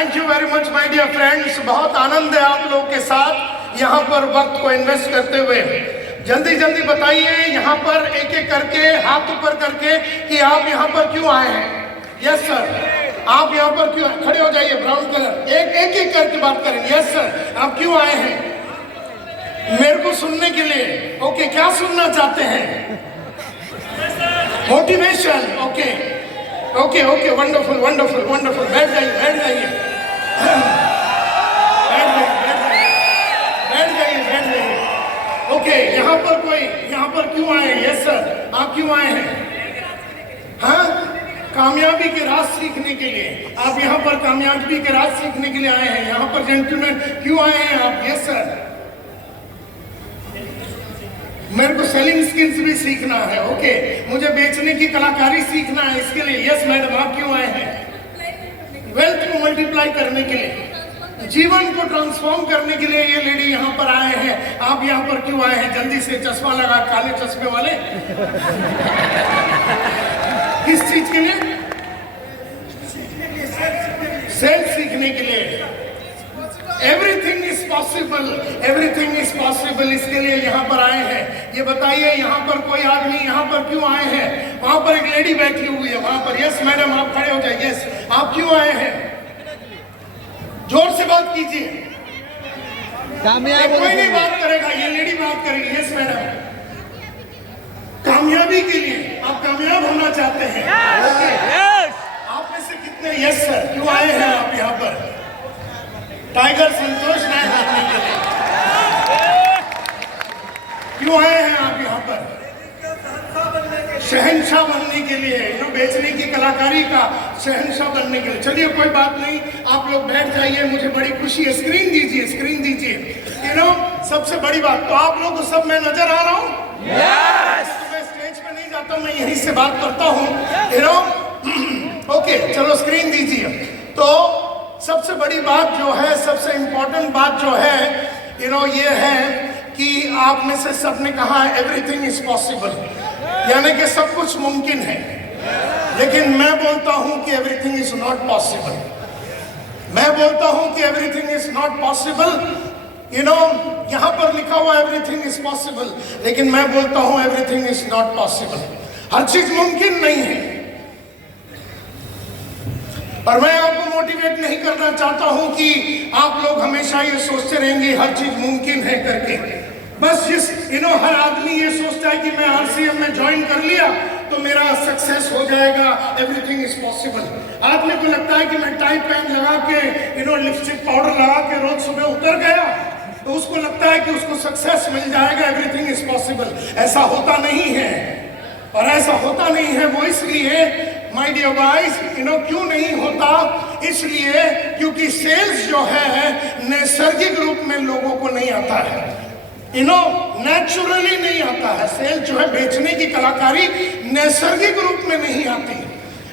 Thank you very much my dear friends. बहुत आनंद है आप लोगों के साथ यहाँ पर वक्त को इन्वेस्ट करते हुए। जल्दी जल्दी बताइए यहाँ पर एक एक करके, हाथ ऊपर करके, कि आप यहाँ पर क्यों आए हैं। यस सर, आप यहाँ पर क्यों, खड़े हो जाइए, ब्राउन कलर, एक एक करके बात करेंगे। यस सर, आप क्यों आए हैं मेरे को सुनने के लिए? ओके, क्या सुनना चाहते हैं? Motivation. Okay okay okay, wonderful wonderful wonderful. बैठ जाइए बैठ जाइए बैठ जाइए बैठ जाइए। ओके, यहाँ पर कोई, यहाँ पर क्यों आए हैं? यस सर, आप क्यों आए हैं? हाँ, कामयाबी के राज सीखने के लिए। आप यहाँ पर कामयाबी के राज सीखने के लिए आए हैं। यहाँ पर जेंटलमैन क्यों आए हैं आप? यस सर, मेरे को सेलिंग स्किल्स भी सीखना है। ओके, मुझे बेचने की कलाकारी सीखना है, इसके लिए। यस मैडम, आप क्यों आए हैं? वेल्थ को मल्टीप्लाई करने के लिए, जीवन को ट्रांसफॉर्म करने के लिए ये लेडी यहाँ पर आए हैं। आप यहाँ पर क्यों आए हैं? जल्दी से, चश्मा लगा, काले चश्मे वाले। किस चीज के लिए? सेल्फ सीखने के लिए। Everything is possible, everything is possible, इसके लिए यहाँ पर आए हैं। ये बताइए, यहाँ पर कोई आदमी यहाँ पर क्यों आए हैं? वहां पर एक लेडी बैठी हुई है वहां पर। यस मैडम, आप खड़े हो जाइए। यस, आप क्यों आए हैं? जोर से बात कीजिए। कोई नहीं बात करेगा, ये लेडी बात करेगी। यस मैडम, कामयाबी के लिए, आप कामयाब होना चाहते हैं। आप में से कितने यस सर, क्यों आए हैं आप यहाँ पर? टाइगर संतोष नायक देखने के लिए क्यों आए हैं आप यहाँ पर? शहंशाह बनने के लिए, बेचने की कलाकारी का शहंशाह बनने के लिए। चलिए कोई बात नहीं, आप लोग बैठ जाइए, मुझे बड़ी खुशी है। स्क्रीन दीजिए, स्क्रीन दीजिए। सबसे बड़ी बात तो आप लोग को सब मैं नजर आ रहा हूँ। yes! तो मैं स्टेज पे नहीं जाता, मैं यहीं से बात करता हूँ। ओके, चलो स्क्रीन दीजिए। तो सबसे बड़ी बात जो है, सबसे इंपॉर्टेंट बात जो है, ये है कि आप में से सबने कहा एवरीथिंग इज पॉसिबल, यानी कि सब कुछ मुमकिन है। लेकिन मैं बोलता हूं कि एवरीथिंग इज नॉट पॉसिबल। मैं बोलता हूं कि एवरीथिंग इज नॉट पॉसिबल। यहां पर लिखा हुआ एवरीथिंग इज पॉसिबल, लेकिन मैं बोलता हूं एवरीथिंग इज नॉट पॉसिबल। हर चीज मुमकिन नहीं है। और मैं आपको मोटिवेट नहीं करना चाहता हूं कि आप लोग हमेशा ये सोचते रहेंगे हर चीज मुमकिन है करके। बस जिस हर आदमी ये सोचता है कि मैं RCM में ज्वाइन कर लिया तो मेरा सक्सेस हो जाएगा, एवरीथिंग इज पॉसिबल। आदमी को लगता है कि मैं टाई पैंट लगा के लिपस्टिक पाउडर लगा के रोज सुबह उतर गया तो उसको लगता है कि उसको सक्सेस मिल जाएगा, एवरीथिंग इज पॉसिबल। ऐसा होता नहीं है। और ऐसा होता नहीं है वो इसलिए, माय डियर गाइस, क्यों नहीं होता? इसलिए क्योंकि सेल्स जो है नैसर्गिक रूप में लोगों को नहीं आता है। नेचुरली नहीं आता है। सेल्स जो है, बेचने की कलाकारी नैसर्गिक रूप में नहीं आती।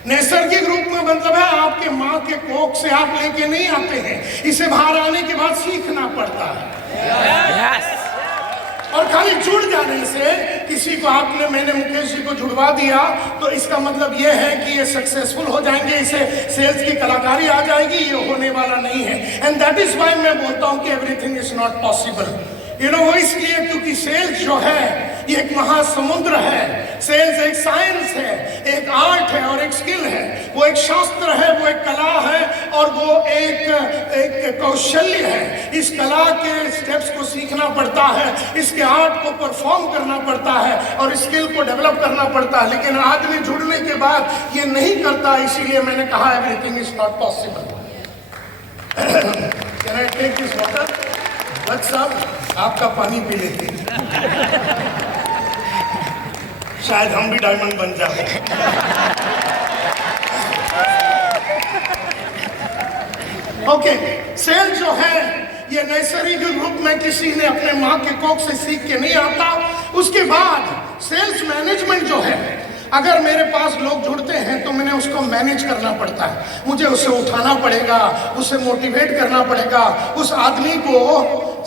नैसर्गिक रूप में मतलब है आपके माँ के कोख से आप लेके नहीं आते हैं, इसे बाहर आने के बाद सीखना पड़ता है। और खाली जुड़ जाने से किसी को मैंने मुकेश जी को जुड़वा दिया तो इसका मतलब ये है कि ये सक्सेसफुल हो जाएंगे, इसे सेल्स की कलाकारी आ जाएगी, ये होने वाला नहीं है। एंड दैट इज व्हाई मैं बोलता हूँ कि एवरीथिंग इज नॉट पॉसिबल। वो इसलिए क्योंकि सेल्स जो है ये एक महासमुद्र है। सेल्स एक साइंस है, एक आर्ट है और एक स्किल है। वो एक शास्त्र है, वो एक कला है और वो एक कौशल्य है। इस कला के स्टेप्स को सीखना पड़ता है, इसके आर्ट को परफॉर्म करना पड़ता है और स्किल को डेवलप करना पड़ता है। लेकिन आदमी जुड़ने के बाद ये नहीं करता, इसीलिए मैंने कहा everything is not possible. Can I take this water? बस साहब, आपका पानी पी लेते हैं, शायद हम भी डायमंड बन जाए। ओके, सेल जो है ये नैसर्गिक रूप में किसी ने अपने माँ के कोख से सीख के नहीं आता। उसके बाद सेल्स मैनेजमेंट जो है, अगर मेरे पास लोग जुड़ते हैं तो मैंने उसको मैनेज करना पड़ता है। मुझे उसे उठाना पड़ेगा, उसे मोटिवेट करना पड़ेगा, उस आदमी को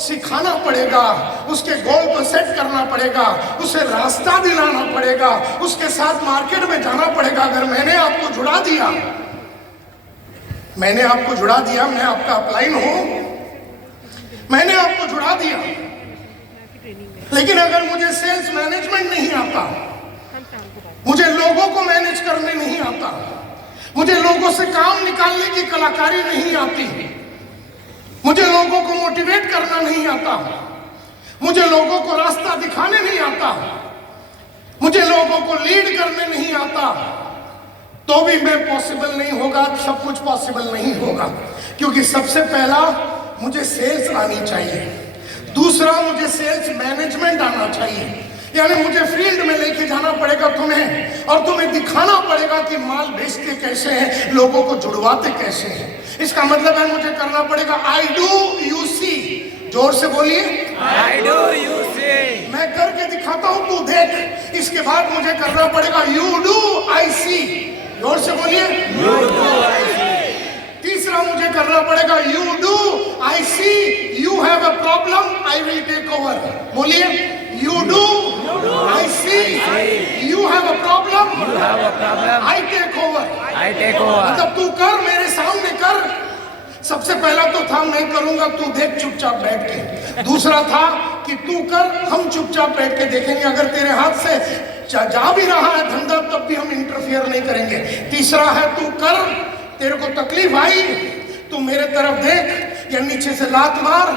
सिखाना पड़ेगा, उसके गोल को सेट करना पड़ेगा, उसे रास्ता दिलाना पड़ेगा, उसके साथ मार्केट में जाना पड़ेगा। अगर मैंने आपको जुड़ा दिया मैंने आपको जुड़ा दिया, मैं आपका अपलाइन हूं, मैंने आपको जुड़ा दिया, लेकिन अगर मुझे सेल्स मैनेजमेंट नहीं आता, मुझे लोगों को मैनेज करने नहीं आता, मुझे लोगों से काम निकालने की कलाकारी नहीं आती, मुझे लोगों को मोटिवेट करना नहीं आता, मुझे लोगों को रास्ता दिखाने नहीं आता, मुझे लोगों को लीड करने नहीं आता, तो भी मैं पॉसिबल नहीं होगा, सब कुछ पॉसिबल नहीं होगा। क्योंकि सबसे पहला मुझे सेल्स आनी चाहिए, दूसरा मुझे सेल्स मैनेजमेंट आना चाहिए, यानी मुझे फील्ड में लेके जाना पड़ेगा तुम्हें, और तुम्हें दिखाना पड़ेगा कि माल बेचते कैसे हैं, लोगों को जुड़वाते कैसे हैं। इसका मतलब है मुझे करना पड़ेगा आई डू यू सी। जोर से बोलिए, आई डू यू सी। मैं करके दिखाता हूं, तू देख। इसके बाद मुझे करना पड़ेगा यू डू आई सी। जोर से बोलिए, यू डू आई सी। तीसरा मुझे करना पड़ेगा you do I see, you have a problem, I will take over. बोलिए, you do I see, you have a problem, I take over. मतलब तू कर, मेरे सामने कर। सबसे पहला तो था मैं करूंगा, तू देख चुपचाप बैठ के। दूसरा था कि तू कर, हम चुपचाप बैठ के देखेंगे। अगर तेरे हाथ से जा भी रहा है धंधा, तब भी हम इंटरफियर नहीं करेंगे। तीसरा है तू कर, तेरे को तकलीफ आई, तू मेरे तरफ देख, या नीचे से लात मार,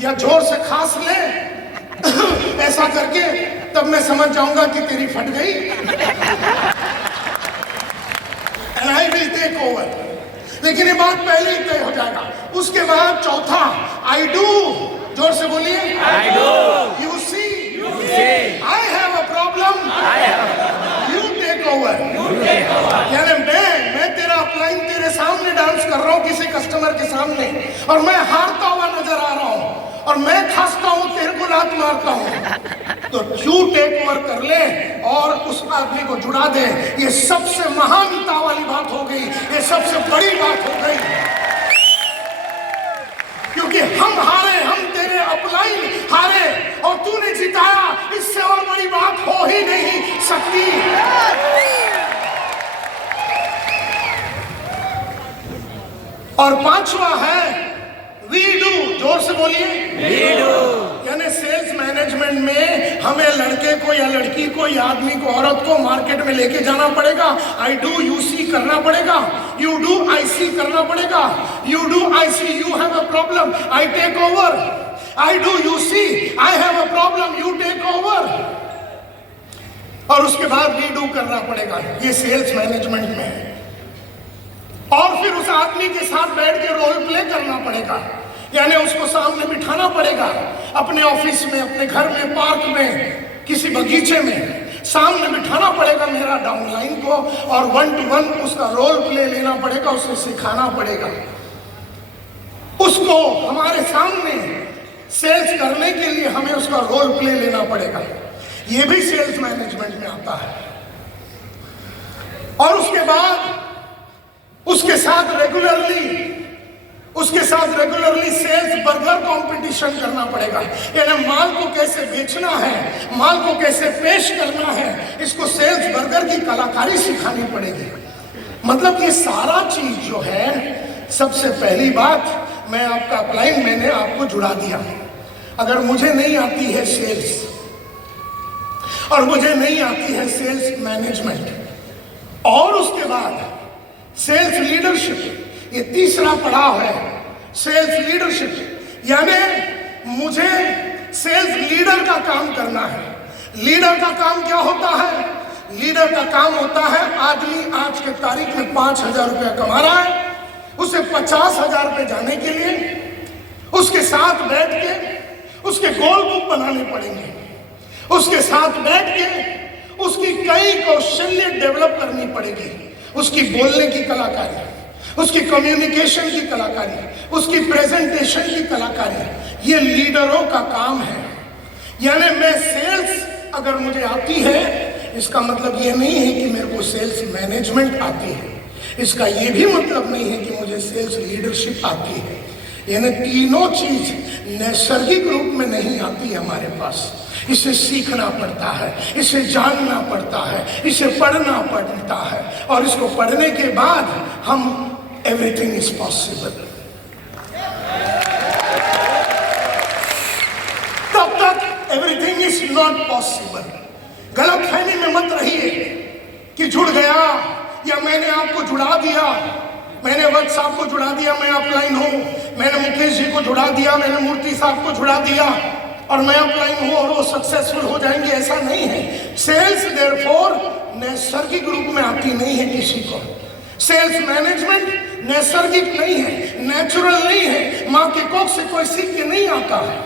या जोर से खांस ले, ऐसा करके तब मैं समझ जाऊंगा कि तेरी फट गई। And I will take over। लेकिन ये बात पहले ही तय हो जाएगा। उसके बाद चौथा, आई डू। जोर से बोलिए, I do you see, I have a problem, you take over. यानी मैं तेरा अपलाइन तेरे सामने डांस कर रहा हूँ, किसी कस्टमर के सामने, और मैं हारता हुआ नजर आ रहा हूँ, और मैं खांसता हूँ, तेरे को लात मारता हूँ, तो यू टेक ओवर कर ले और उस आदमी को जुड़ा दे। ये सबसे महानता वाली बात हो गई, ये सबसे बड़ी बात हो गई, क्योंकि हम हारे, हम तेरे अपलाइन हारे और तूने जिताया। इससे और बड़ी बात हो ही नहीं सकती। और पांचवा है वी डू। जोर से बोलिए, वी डू। यानी सेल्स मैनेजमेंट में हमें लड़के को या लड़की को या आदमी को, औरत को मार्केट में लेके जाना पड़ेगा। आई डू यू सी करना पड़ेगा, यू डू आई सी करना पड़ेगा, you do I see, you have a problem, I take over, I do you see, I have a problem, you take over, और उसके बाद वी डू करना पड़ेगा। ये सेल्स मैनेजमेंट में है। और फिर उस आदमी के साथ बैठ के रोल प्ले करना पड़ेगा, यानी उसको सामने बिठाना पड़ेगा, अपने ऑफिस में, अपने घर में, पार्क में, किसी बगीचे में सामने बिठाना पड़ेगा मेरा डाउनलाइन को, और 1 to 1 उसका रोल प्ले लेना पड़ेगा, उसे सिखाना पड़ेगा, उसको हमारे सामने सेल्स करने के लिए हमें उसका रोल प्ले लेना पड़ेगा। ये भी सेल्स मैनेजमेंट में आता है। और उसके बाद उसके साथ रेगुलरली सेल्स बर्गर कंपटीशन करना पड़ेगा। यानी माल को कैसे बेचना है, माल को कैसे पेश करना है, इसको सेल्स बर्गर की कलाकारी सिखानी पड़ेगी। मतलब ये सारा चीज जो है, सबसे पहली बात, मैं आपका अपलाइन, मैंने आपको जुड़ा दिया। अगर मुझे नहीं आती है सेल्स और मुझे नहीं आती है सेल्स मैनेजमेंट, और उसके बाद सेल्स लीडरशिप, ये तीसरा पड़ाव है, सेल्स लीडरशिप। यानी मुझे सेल्स लीडर का काम करना है। लीडर का काम क्या होता है? लीडर का काम होता है, आदमी आज के तारीख में 5,000 रुपया कमा रहा है, उसे 50,000 रुपये जाने के लिए उसके साथ बैठ के उसके गोल बुक बनाने पड़ेंगे, उसके साथ बैठ के उसकी कई कौशल्य डेवलप करनी पड़ेगी, उसकी बोलने की कलाकारी, उसकी कम्युनिकेशन की कलाकारी, उसकी प्रेजेंटेशन की कलाकारी, ये लीडरों का काम है। यानी मैं सेल्स अगर मुझे आती है, इसका मतलब ये नहीं है कि मेरे को सेल्स मैनेजमेंट आती है, इसका ये भी मतलब नहीं है कि मुझे सेल्स लीडरशिप आती है। यानी तीनों चीज नैसर्गिक रूप में नहीं आती हमारे पास, इसे सीखना पड़ता है, इसे जानना पड़ता है, इसे पढ़ना पड़ता है, और इसको पढ़ने के बाद हम everything is possible. तब तक everything is not possible. गलतफहमी में मत रहिए कि जुड़ गया या मैंने आपको जुड़ा दिया, मैंने वत्स साहब को जुड़ा दिया, मैं ऑफलाइन हूँ, मैंने मुकेश जी को जुड़ा दिया, मैंने मूर्ति साहब को जुड़ा दिया और मैं ऑफलाइन हूँ और वो सक्सेसफुल हो जाएंगे, ऐसा नहीं है। सेल्स देयरफॉर नैसर्गिक रूप में आती नहीं है किसी को। सेल्स मैनेजमेंट नैसर्गिक नहीं है, नेचुरल नहीं है, माँ के कोख से कोई सीख के नहीं आता है।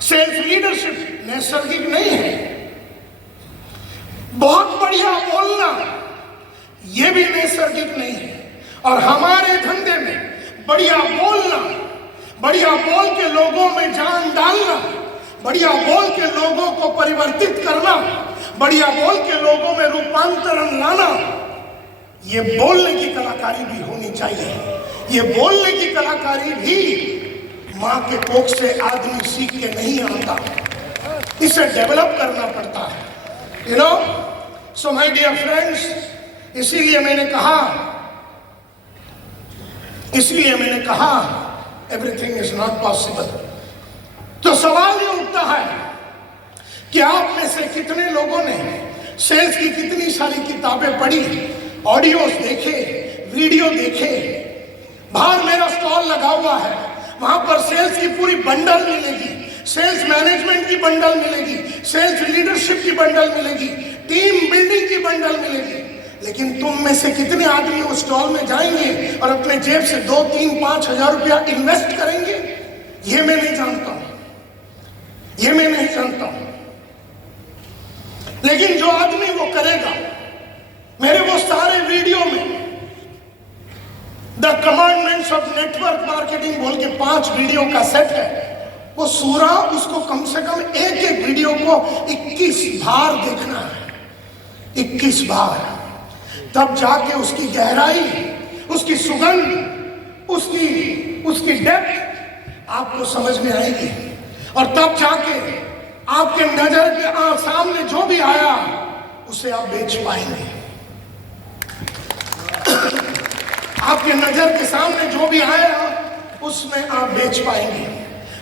सेल्स लीडरशिप नैसर्गिक नहीं है। बहुत बढ़िया बोलना ये भी नैसर्गिक नहीं है। और हमारे धंधे में बढ़िया बोलना, बढ़िया बोल के लोगों में जान डालना, बढ़िया बोल के लोगों को परिवर्तित करना, बढ़िया बोल के लोगों में रूपांतरण लाना, ये बोलने की कलाकारी भी होनी चाहिए। ये बोलने की कलाकारी भी माँ के कोख से आदमी सीख के नहीं आता, इसे डेवलप करना पड़ता है। You know, so my dear friends, इसीलिए मैंने कहा एवरीथिंग इज नॉट पॉसिबल। तो सवाल ये उठता है कि आप में से कितने लोगों ने सेल्स की कितनी सारी किताबें पढ़ी, ऑडियोज देखे, वीडियो देखे। बाहर मेरा स्टॉल लगा हुआ है, वहां पर सेल्स की पूरी बंडल मिलेगी, सेल्स मैनेजमेंट की बंडल मिलेगी, सेल्स लीडरशिप की बंडल मिलेगी, टीम बिल्डिंग की बंडल मिलेगी। लेकिन तुम में से कितने आदमी उस स्टॉल में जाएंगे और अपने जेब से 2, 3, 5 हजार रुपया इन्वेस्ट करेंगे? ये मैं नहीं जानता हूं, ये मैं नहीं जानता हूं। लेकिन जो आदमी वो करेगा, मेरे वो सारे वीडियो में the commandments of network marketing बोल के 5 वीडियो का सेट है, वो सूरा उसको कम से कम एक वीडियो को 21 बार देखना है, 21 बार। तब जाके उसकी गहराई, उसकी सुगंध, उसकी डेप्थ आपको समझ में आएगी। और तब जाके आपके नजर के सामने जो भी आया उसे आप बेच पाएंगे। आपके नजर के सामने जो भी आया उसमें आप बेच पाएंगे।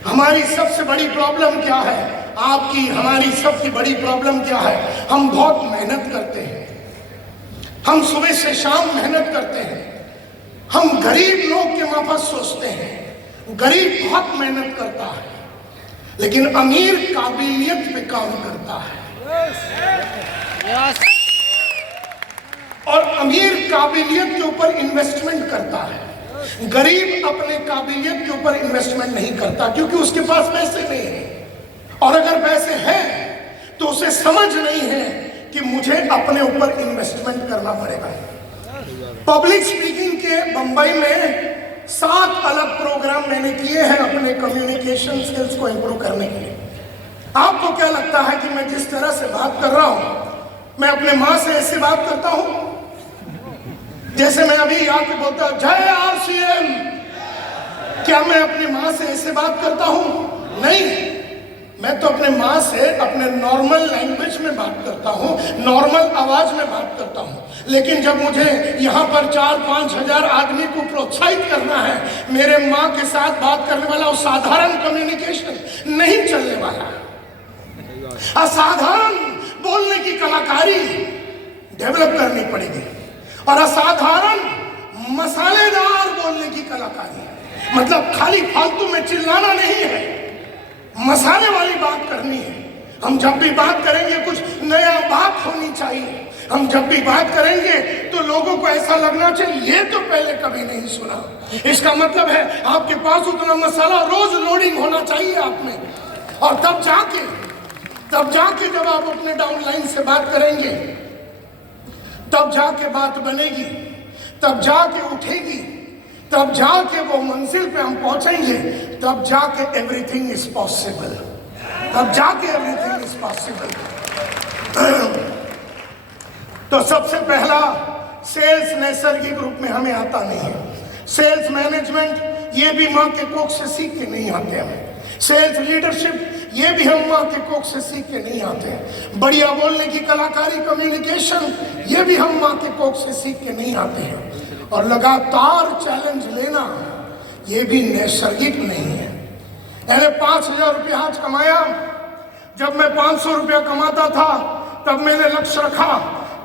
हमारी सबसे बड़ी प्रॉब्लम क्या है? आपकी हमारी सबसे बड़ी प्रॉब्लम क्या है? हम बहुत मेहनत करते हैं, हम सुबह से शाम मेहनत करते हैं, हम गरीब लोग के माफक सोचते हैं। गरीब बहुत मेहनत करता है, लेकिन अमीर काबिलियत पे काम करता है। और अमीर काबिलियत के ऊपर इन्वेस्टमेंट करता है। गरीब अपने काबिलियत के ऊपर इन्वेस्टमेंट नहीं करता, क्योंकि उसके पास पैसे नहीं है। और अगर पैसे हैं तो उसे समझ नहीं है कि मुझे अपने ऊपर इन्वेस्टमेंट करना पड़ेगा। पब्लिक स्पीकिंग के बंबई में 7 अलग प्रोग्राम मैंने किए हैं अपने कम्युनिकेशन स्किल्स को इंप्रूव करने के लिए। आपको क्या लगता है कि मैं जिस तरह से बात कर रहा हूं, मैं अपने माँ से ऐसे बात करता हूं जैसे मैं अभी आके बोलता जय आरसीएम? क्या मैं अपनी माँ से ऐसे बात करता हूं? नहीं, मैं तो अपने माँ से अपने नॉर्मल लैंग्वेज में बात करता हूँ, नॉर्मल आवाज में बात करता हूँ। लेकिन जब मुझे यहाँ पर 4-5 हजार आदमी को प्रोत्साहित करना है, मेरे माँ के साथ बात करने वाला वो साधारण कम्युनिकेशन नहीं चलने वाला। असाधारण बोलने की कलाकारी डेवलप करनी पड़ेगी और असाधारण मसालेदार बोलने की कलाकारी, मतलब खाली फालतू में चिल्लाना नहीं है, मसाले वाली बात करनी है। हम जब भी बात करेंगे कुछ नया बात होनी चाहिए। हम जब भी बात करेंगे तो लोगों को ऐसा लगना चाहिए ये तो पहले कभी नहीं सुना। इसका मतलब है आपके पास उतना मसाला रोज लोडिंग होना चाहिए आप में। और तब जाके जब आप अपने डाउनलाइन से बात करेंगे, तब जाके बात बनेगी, तब जाके उठेगी, तब जाके वो मंजिल पे हम पहुंचेंगे, तब जाके एवरीथिंग इज पॉसिबल, तब जाके एवरीथिंग इज पॉसिबल। तो सबसे पहला, सेल्स नैसर्गिक रूप में हमें आता नहीं है। सेल्स मैनेजमेंट ये भी माँ के कोख से सीख के नहीं आते हमें। सेल्स लीडरशिप ये भी हम माँ के कोख से सीख के नहीं आते हैं। बढ़िया बोलने की कलाकारी, कम्युनिकेशन ये भी हम माँ के कोख से सीख के नहीं आते हैं। और लगातार चैलेंज लेना ये भी नैसर्गिक नहीं है। मैंने 5,000 रुपया आज कमाया। जब मैं 500 रुपया कमाता था तब मैंने लक्ष्य रखा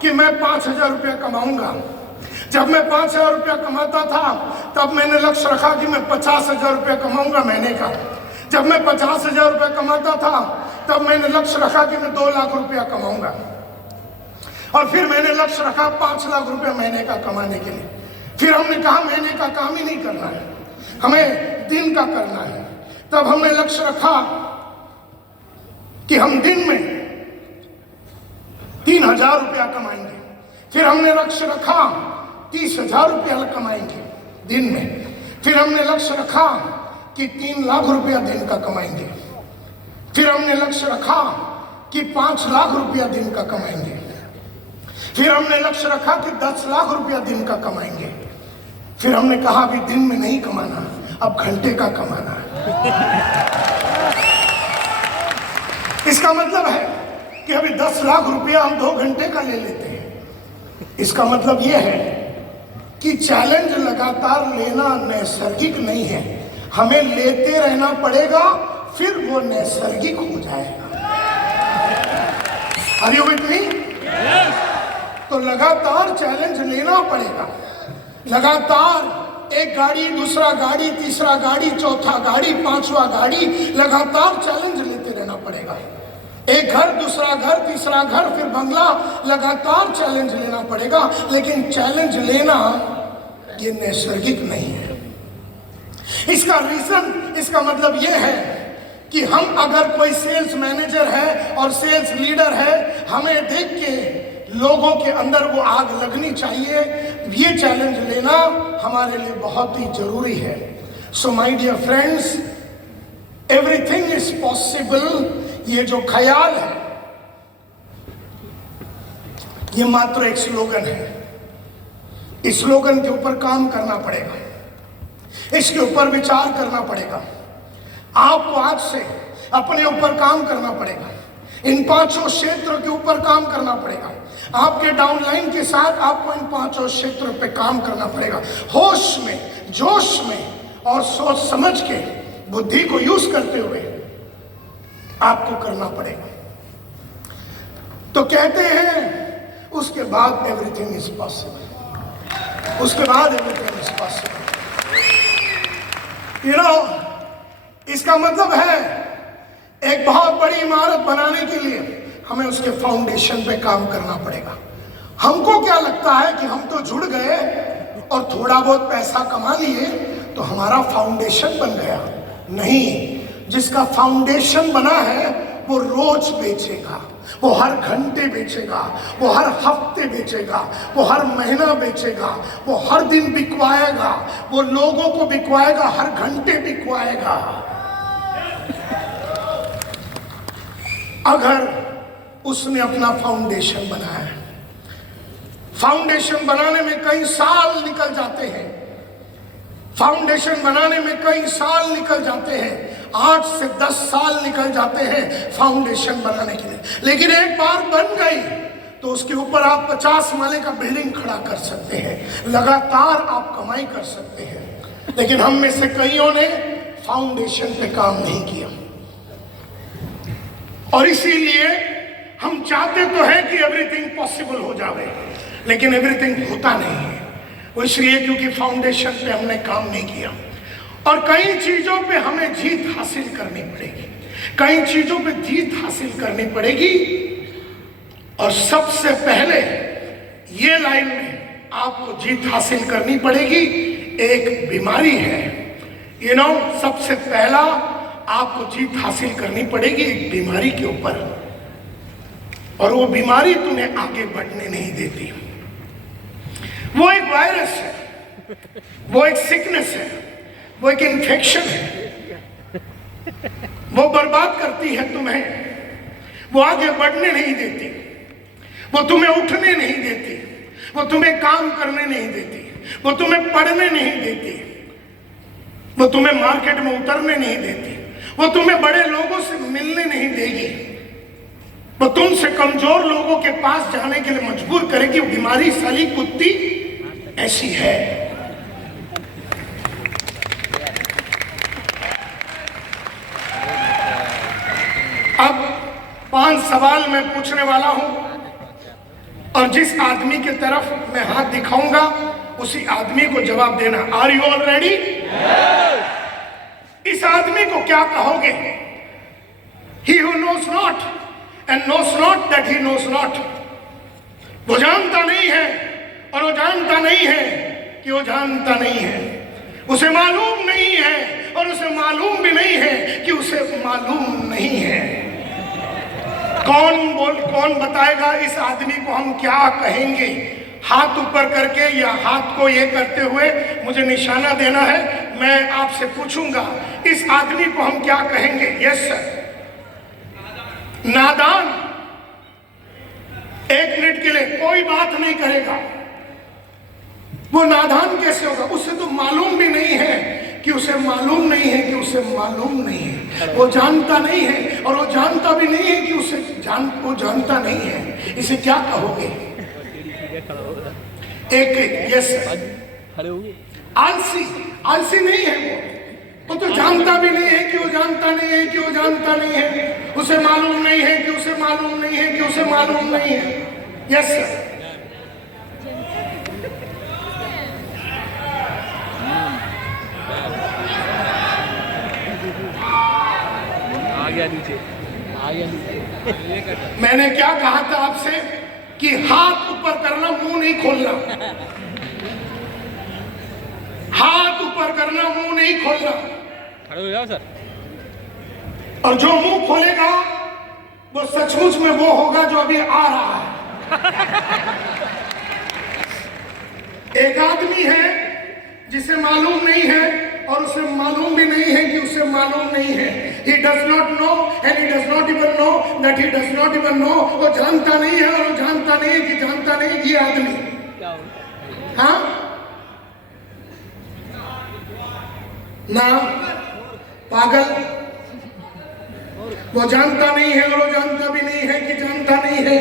कि मैं 5,000 रुपया कमाऊंगा। जब मैं 5,000 रुपया कमाता था तब मैंने लक्ष्य रखा कि मैं 50,000 रुपया कमाऊंगा महीने का। जब मैं 50,000 रुपया कमाता था तब मैंने लक्ष्य रखा कि मैं 2 लाख रुपया कमाऊंगा। और फिर मैंने लक्ष्य रखा 5 लाख रुपया महीने का कमाने के लिए। फिर हमने कहा महीने का काम ही नहीं करना है, हमें दिन का करना है। तब हमने लक्ष्य रखा कि हम दिन में 3,000 रुपया कमाएंगे। फिर हमने लक्ष्य रखा 30,000 रुपया कमाएंगे दिन में। फिर हमने लक्ष्य रखा कि 3 लाख रुपया दिन का कमाएंगे। फिर हमने लक्ष्य रखा कि 5 लाख रुपया दिन का कमाएंगे। फिर हमने लक्ष्य रखा कि 10 लाख रुपया दिन का कमाएंगे। फिर हमने कहा अभी दिन में नहीं कमाना, अब घंटे का कमाना है। इसका मतलब है कि अभी 10 लाख रुपया हम 2 घंटे का ले लेते हैं। इसका मतलब यह है कि चैलेंज लगातार लेना नैसर्गिक नहीं है, हमें लेते रहना पड़ेगा, फिर वो नैसर्गिक हो जाएगा। Are you with me? तो लगातार चैलेंज लेना पड़ेगा। लगातार एक गाड़ी, दूसरा गाड़ी, तीसरा गाड़ी, चौथा गाड़ी, 5वां गाड़ी, लगातार चैलेंज लेते रहना पड़ेगा। एक घर, दूसरा घर, तीसरा घर, फिर बंगला, लगातार चैलेंज लेना पड़ेगा। लेकिन चैलेंज लेना ये नैसर्गिक नहीं है। इसका रीजन, इसका मतलब यह है कि हम अगर कोई सेल्स मैनेजर है और सेल्स लीडर है, हमें देख के लोगों के अंदर वो आग लगनी चाहिए। ये चैलेंज लेना हमारे लिए बहुत ही जरूरी है। So my dear friends, everything is possible, ये जो ख्याल है ये मात्र एक स्लोगन है। इस स्लोगन के ऊपर काम करना पड़ेगा, इसके ऊपर विचार करना पड़ेगा। आपको आज से अपने ऊपर काम करना पड़ेगा, इन 5 क्षेत्रों के ऊपर काम करना पड़ेगा। आपके डाउनलाइन के साथ आपको इन 5 क्षेत्रों पे काम करना पड़ेगा। होश में, जोश में और सोच समझ के, बुद्धि को यूज करते हुए आपको करना पड़ेगा। तो कहते हैं उसके बाद एवरीथिंग इज पॉसिबल, उसके बाद एवरीथिंग इज पॉसिबल। इसका मतलब है एक बहुत बड़ी इमारत बनाने के लिए हमें उसके फाउंडेशन पे काम करना पड़ेगा। हमको क्या लगता है कि हम तो जुड़ गए और थोड़ा बहुत पैसा कमा लिए तो हमारा फाउंडेशन बन गया। नहीं, जिसका फाउंडेशन बना है वो रोज बेचेगा, वो हर घंटे बेचेगा, वो हर हफ्ते बेचेगा, वो हर महीना बेचेगा, वो हर दिन बिकवाएगा, वो लोगों को बिकवाएगा, हर घंटे बिकवाएगा। अगर उसने अपना फाउंडेशन बनाया है। फाउंडेशन बनाने में कई साल निकल जाते हैं, फाउंडेशन बनाने में कई साल निकल जाते हैं, 8 से 10 साल निकल जाते हैं फाउंडेशन बनाने के लिए। लेकिन एक बार बन गई तो उसके ऊपर आप 50 माले का बिल्डिंग खड़ा कर सकते हैं, लगातार आप कमाई कर सकते हैं। लेकिन हम में से कईयों ने फाउंडेशन पे काम नहीं किया और इसीलिए हम चाहते तो हैं कि एवरीथिंग पॉसिबल हो जाए, लेकिन एवरीथिंग होता नहीं है। वो इसलिए क्योंकि फाउंडेशन पे हमने काम नहीं किया। और कई चीजों पे हमें जीत हासिल करनी पड़ेगी, कई चीजों पे जीत हासिल करनी पड़ेगी। और सबसे पहले ये लाइन में आपको जीत हासिल करनी पड़ेगी। एक बीमारी है, सबसे पहला आपको जीत हासिल करनी पड़ेगी एक बीमारी के ऊपर, और वो बीमारी तुम्हें आगे बढ़ने नहीं देती। वो एक वायरस है, वो एक सिकनेस है, वो एक इन्फेक्शन है। वो बर्बाद करती है तुम्हें, वो आगे बढ़ने नहीं देती, वो तुम्हें उठने नहीं देती, वो तुम्हें काम करने नहीं देती, वो तुम्हें पढ़ने नहीं देती, वो तुम्हें मार्केट में उतरने नहीं देती, वो तुम्हें बड़े लोगों से मिलने नहीं देगी, वो तुमसे कमजोर लोगों के पास जाने के लिए मजबूर करेगी। बीमारी साली कुत्ती ऐसी है। अब 5 सवाल मैं पूछने वाला हूं और जिस आदमी की तरफ मैं हाथ दिखाऊंगा उसी आदमी को जवाब देना। Are you all ready? इस आदमी को क्या कहोगे? He who knows not and knows not that he knows not। वो जानता नहीं है और वो जानता नहीं है कि वो जानता नहीं है। उसे मालूम नहीं है और उसे मालूम भी नहीं है कि उसे मालूम नहीं है। कौन बताएगा इस आदमी को हम क्या कहेंगे? हाथ ऊपर करके या हाथ को ये करते हुए मुझे निशाना देना है। मैं आपसे पूछूंगा इस आदमी को हम क्या कहेंगे? Yes sir. नादान। 1 मिनट के लिए कोई बात नहीं करेगा। वो नादान कैसे होगा? उसे तो मालूम भी नहीं है कि उसे मालूम नहीं है कि उसे मालूम नहीं है। वो जानता नहीं है और वो जानता भी नहीं है कि वो जानता नहीं है। इसे क्या कहोगे? एक यस आलसी। आलसी नहीं है वो तो जानता भी नहीं है कि वो जानता नहीं है कि वो जानता नहीं है। उसे मालूम नहीं है कि उसे मालूम नहीं है कि उसे मालूम नहीं है। Yes sir. आ गया नीचे, आ गया नीचे। मैंने क्या कहा था आपसे कि हाथ ऊपर करना, मुंह नहीं खोलना। हाथ ऊपर करना, मुंह नहीं खोलना। खड़े हो जाओ सर। और जो मुंह खोलेगा वो सचमुच में वो होगा जो अभी आ रहा है। एक आदमी है जिसे मालूम नहीं है और उसे मालूम भी नहीं है कि उसे मालूम नहीं है। He does not know and he does not even know that he does not even know। वो जानता नहीं है और वो जानता नहीं है कि जानता नहीं। ये आदमी हाँ ना पागल। वो जानता नहीं है और वो जानता भी नहीं है कि जानता नहीं है।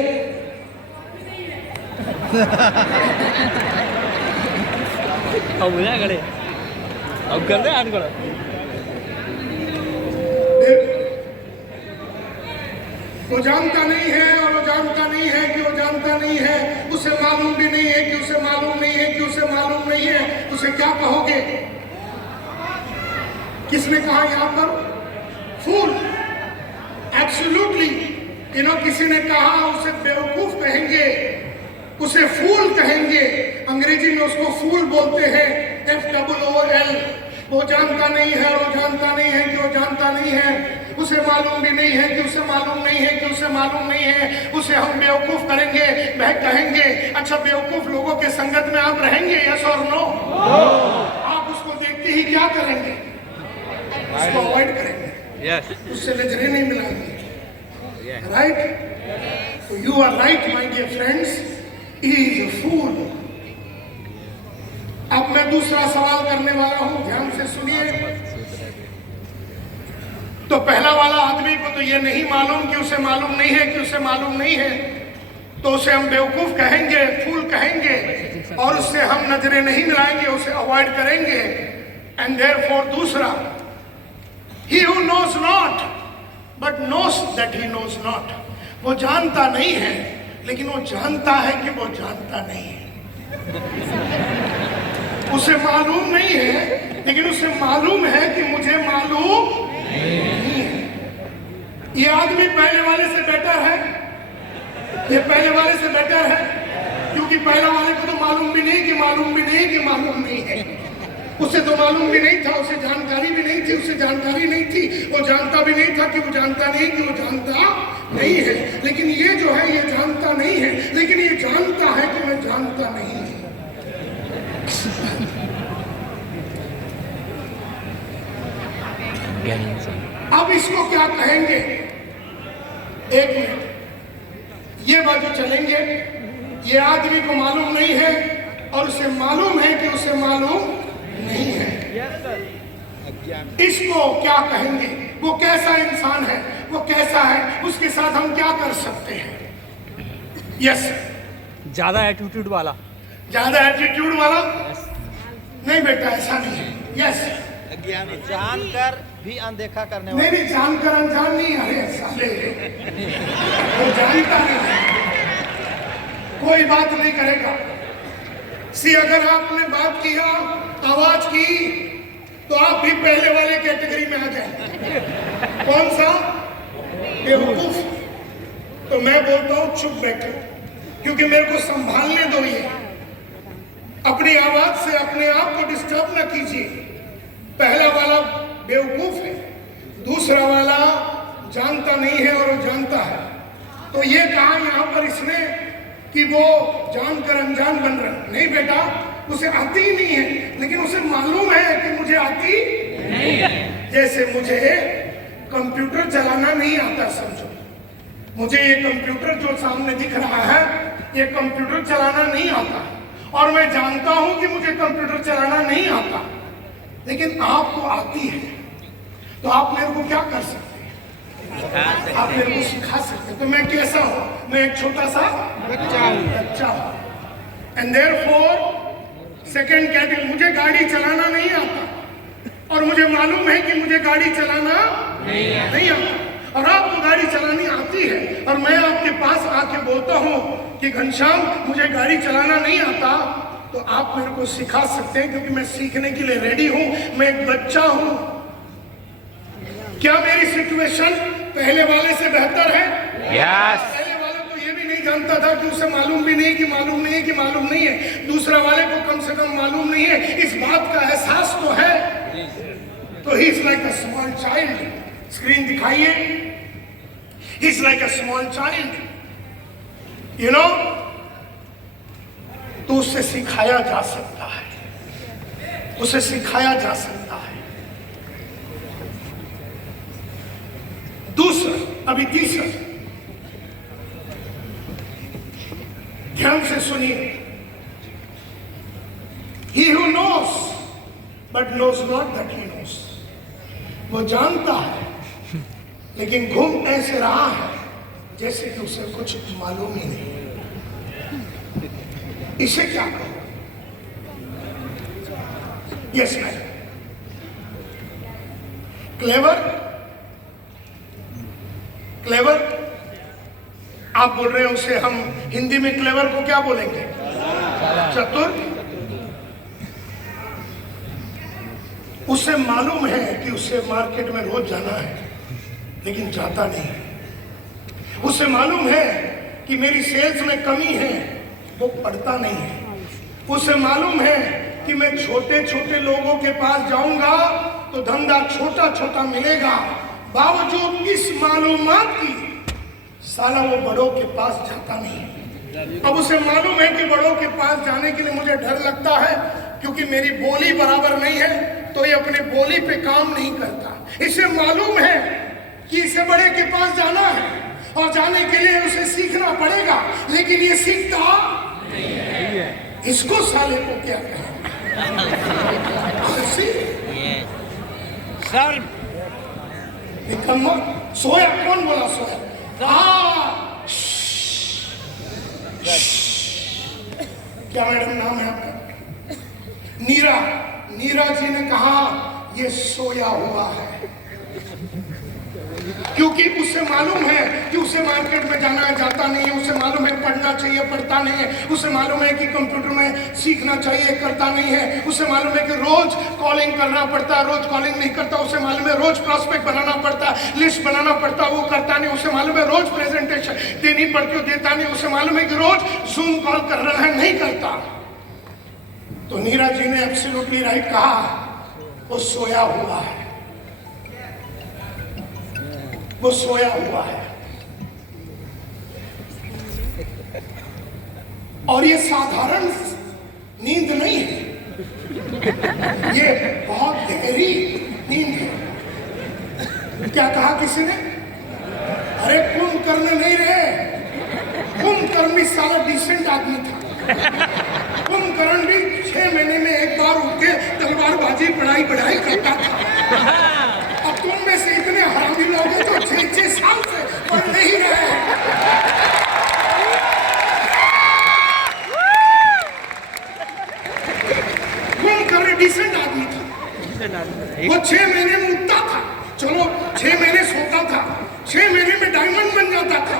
अब मुझे करे, अब कर दे आठ करो। वो जानता नहीं है और वो जानता नहीं है कि वो जानता नहीं है। उसे मालूम भी नहीं है कि उसे मालूम नहीं है कि उसे मालूम नहीं है। उसे क्या कहोगे? किसने कहा यहां पर? फूल। एब्सोल्युटली। किसी ने कहा उसे बेवकूफ कहेंगे, उसे फूल कहेंगे। अंग्रेजी में उसको फूल बोलते हैं, FOOL। वो जानता नहीं है और वो जानता नहीं है कि वो जानता नहीं है। उसे मालूम भी नहीं है कि उसे मालूम नहीं है कि उसे मालूम नहीं है। उसे हम बेवकूफ करेंगे, वह कहेंगे। अच्छा, बेवकूफ लोगों के संगत में आप रहेंगे? यस और नो? आप उसको देखते ही क्या करेंगे? उसको अवॉइड करेंगे। यस। उससे नजरें नहीं मिलाएंगे। Right? So you are right, my dear friends. He is a fool। अब मैं दूसरा सवाल करने वाला हूं, ध्यान से सुनिए। तो पहला वाला आदमी को तो ये नहीं मालूम कि उसे मालूम नहीं है कि उसे मालूम नहीं है, तो उसे हम बेवकूफ कहेंगे, फूल कहेंगे और उससे हम नजरें नहीं मिलाएंगे, उसे अवॉइड करेंगे। एंड देयरफॉर दूसरा, he who knows not but knows that he knows not। वो जानता नहीं है लेकिन वो जानता है कि वो जानता नहीं है। उसे मालूम नहीं है लेकिन उसे मालूम है कि मुझे मालूम नहीं है। ये आदमी पहले वाले से बेटर है। ये पहले वाले से बेटर है क्योंकि पहले वाले को तो मालूम भी नहीं कि मालूम भी नहीं कि मालूम नहीं है। उसे तो मालूम भी नहीं था, उसे जानकारी भी नहीं थी, उसे जानकारी नहीं थी। वो जानता भी नहीं था कि वो जानता नहीं कि वो जानता नहीं है। लेकिन ये जो है ये जानता नहीं है लेकिन ये जानता है कि मैं जानता नहीं है। अब इसको क्या कहेंगे? एक मिनट, ये बाजू चलेंगे। ये आदमी को मालूम नहीं है और उसे मालूम है कि उसे मालूम नहीं है। इसको क्या कहेंगे? वो कैसा इंसान है, वो कैसा है, उसके साथ हम क्या कर सकते हैं? यस। ज्यादा एटीट्यूड वाला। ज्यादा एटीट्यूड वाला नहीं बेटा, ऐसा नहीं है। यस, जानकर भी अनदेखा करने नहीं नहीं, जानकर अनजान नहीं। अरे साले, वो जानता नहीं है, कोई बात नहीं करेगा। सी अगर आपने बात किया, आवाज की, तो आप भी पहले वाले कैटेगरी में आ जाए। कौन सा? बेवकूफ। तो मैं बोलता हूं चुप बैठो, क्योंकि मेरे को संभालने दो। ये अपनी आवाज से अपने आप को डिस्टर्ब ना कीजिए। पहला वाला बेवकूफ है, दूसरा वाला जानता नहीं है और वो जानता है। तो ये कहा यहाँ पर इसने कि वो जानकर अनजान बन रहा। नहीं बेटा, उसे आती ही नहीं है, लेकिन उसे मालूम है कि मुझे आती नहीं है। जैसे मुझे कंप्यूटर चलाना नहीं आता, समझो। मुझे ये कंप्यूटर जो सामने दिख रहा है, ये कंप्यूटर चलाना नहीं आता, और मैं जानता हूं कि मुझे कंप्यूटर चलाना नहीं आता, लेकिन आपको आती है। तो आप मेरे को क्या कर सकते हैं? आप मेरे को सिखा सकते हैं। तो मैं कैसा हूं? मैं एक छोटा सा बच्चा हूं। एंड देयरफॉर सेकंड कैटेगरी, मुझे गाड़ी चलाना नहीं आता, और मुझे मालूम है कि मुझे गाड़ी चलाना नहीं आता, और आपको गाड़ी चलानी आती है, और मैं आपके पास आके बोलता हूं कि घनश्याम मुझे गाड़ी चलाना नहीं आता, तो आप मेरे को सिखा सकते हैं, क्योंकि मैं सीखने के लिए रेडी हूं। मैं एक बच्चा हूं। क्या मेरी सिचुएशन पहले वाले से बेहतर है? यस। पहले वाले तो ये भी नहीं जानता था कि उसे मालूम भी नहीं कि मालूम नहीं है कि मालूम नहीं है। दूसरा वाले को कम से कम मालूम नहीं है, इस बात का एहसास तो है। तो he is like a small child. Screen दिखाइए। He is like a small child, you know. तो उससे सिखाया जा सकता है, उसे सिखाया जा सकता है। दूसरा, अभी तीसरा, ध्यान से सुनिए। He who knows but knows not that he knows, वो जानता है लेकिन घूम ऐसे रहा है जैसे कि उसे कुछ मालूम ही नहीं। इसे क्या कहो? Yes madam, clever. क्लेवर आप बोल रहे हैं, उसे हम हिंदी में क्लेवर को क्या बोलेंगे? चतुर। उसे मालूम है कि उसे मार्केट में रोज जाना है, लेकिन जाता नहीं है। उसे मालूम है कि मेरी सेल्स में कमी है, वो पढ़ता नहीं है। उसे मालूम है कि मैं छोटे छोटे लोगों के पास जाऊंगा तो धंधा छोटा छोटा मिलेगा। बावजूद इस मालूमात की साला वो बड़ों के पास जाता नहीं है। अब उसे मालूम है कि बड़ों के पास जाने के लिए मुझे डर लगता है, क्योंकि मेरी बोली बराबर नहीं है, तो ये अपने बोली पे काम नहीं करता। इसे मालूम है कि इसे बड़े के पास जाना है, और जाने के लिए उसे सीखना पड़ेगा, लेकिन ये सीखता नहीं है। इसको साले को क्या कहें? सर निकम्मा। सोया? कौन बोला सोया? क्या मैडम नाम है आपका? नीरा। नीरा जी ने कहा ये सोया हुआ है, क्योंकि उसे मालूम है कि उसे मार्केट में जाना है, जाता नहीं है। उसे मालूम है पढ़ना चाहिए, पढ़ता नहीं है। उसे मालूम है कि कंप्यूटर में सीखना चाहिए, करता नहीं है। उसे मालूम है कि रोज कॉलिंग करना पड़ता है, रोज कॉलिंग नहीं करता। उसे मालूम है रोज प्रॉस्पेक्ट बनाना पड़ता है, लिस्ट बनाना पड़ता है, वो करता नहीं। उसे मालूम है रोज प्रेजेंटेशन देनी पड़ती है, देता नहीं। उसे मालूम है कि रोज जूम कॉल कर रहा है, नहीं करता। तो नीरा जी ने एब्सोल्युटली राइट कहा, वो सोया हुआ है, वो सोया हुआ है। और ये साधारण नींद नहीं है, ये बहुत गहरी नींद है। क्या कहा किसी ने? अरे कुंभकर्ण नहीं रहे, कुंभकर्ण साला डिसेंट आदमी था। कुंभकर्ण भी 6 महीने में एक बार उठ के तलवारबाजी पढ़ाई करता था। अब तुम में से इतने हरामी लोग हैं जो 6-6 साल से पढ़ नहीं रहे हैं। 6 महीने में उठता था, चलो 6 महीने सोता था, 6 महीने में डायमंड बन जाता था।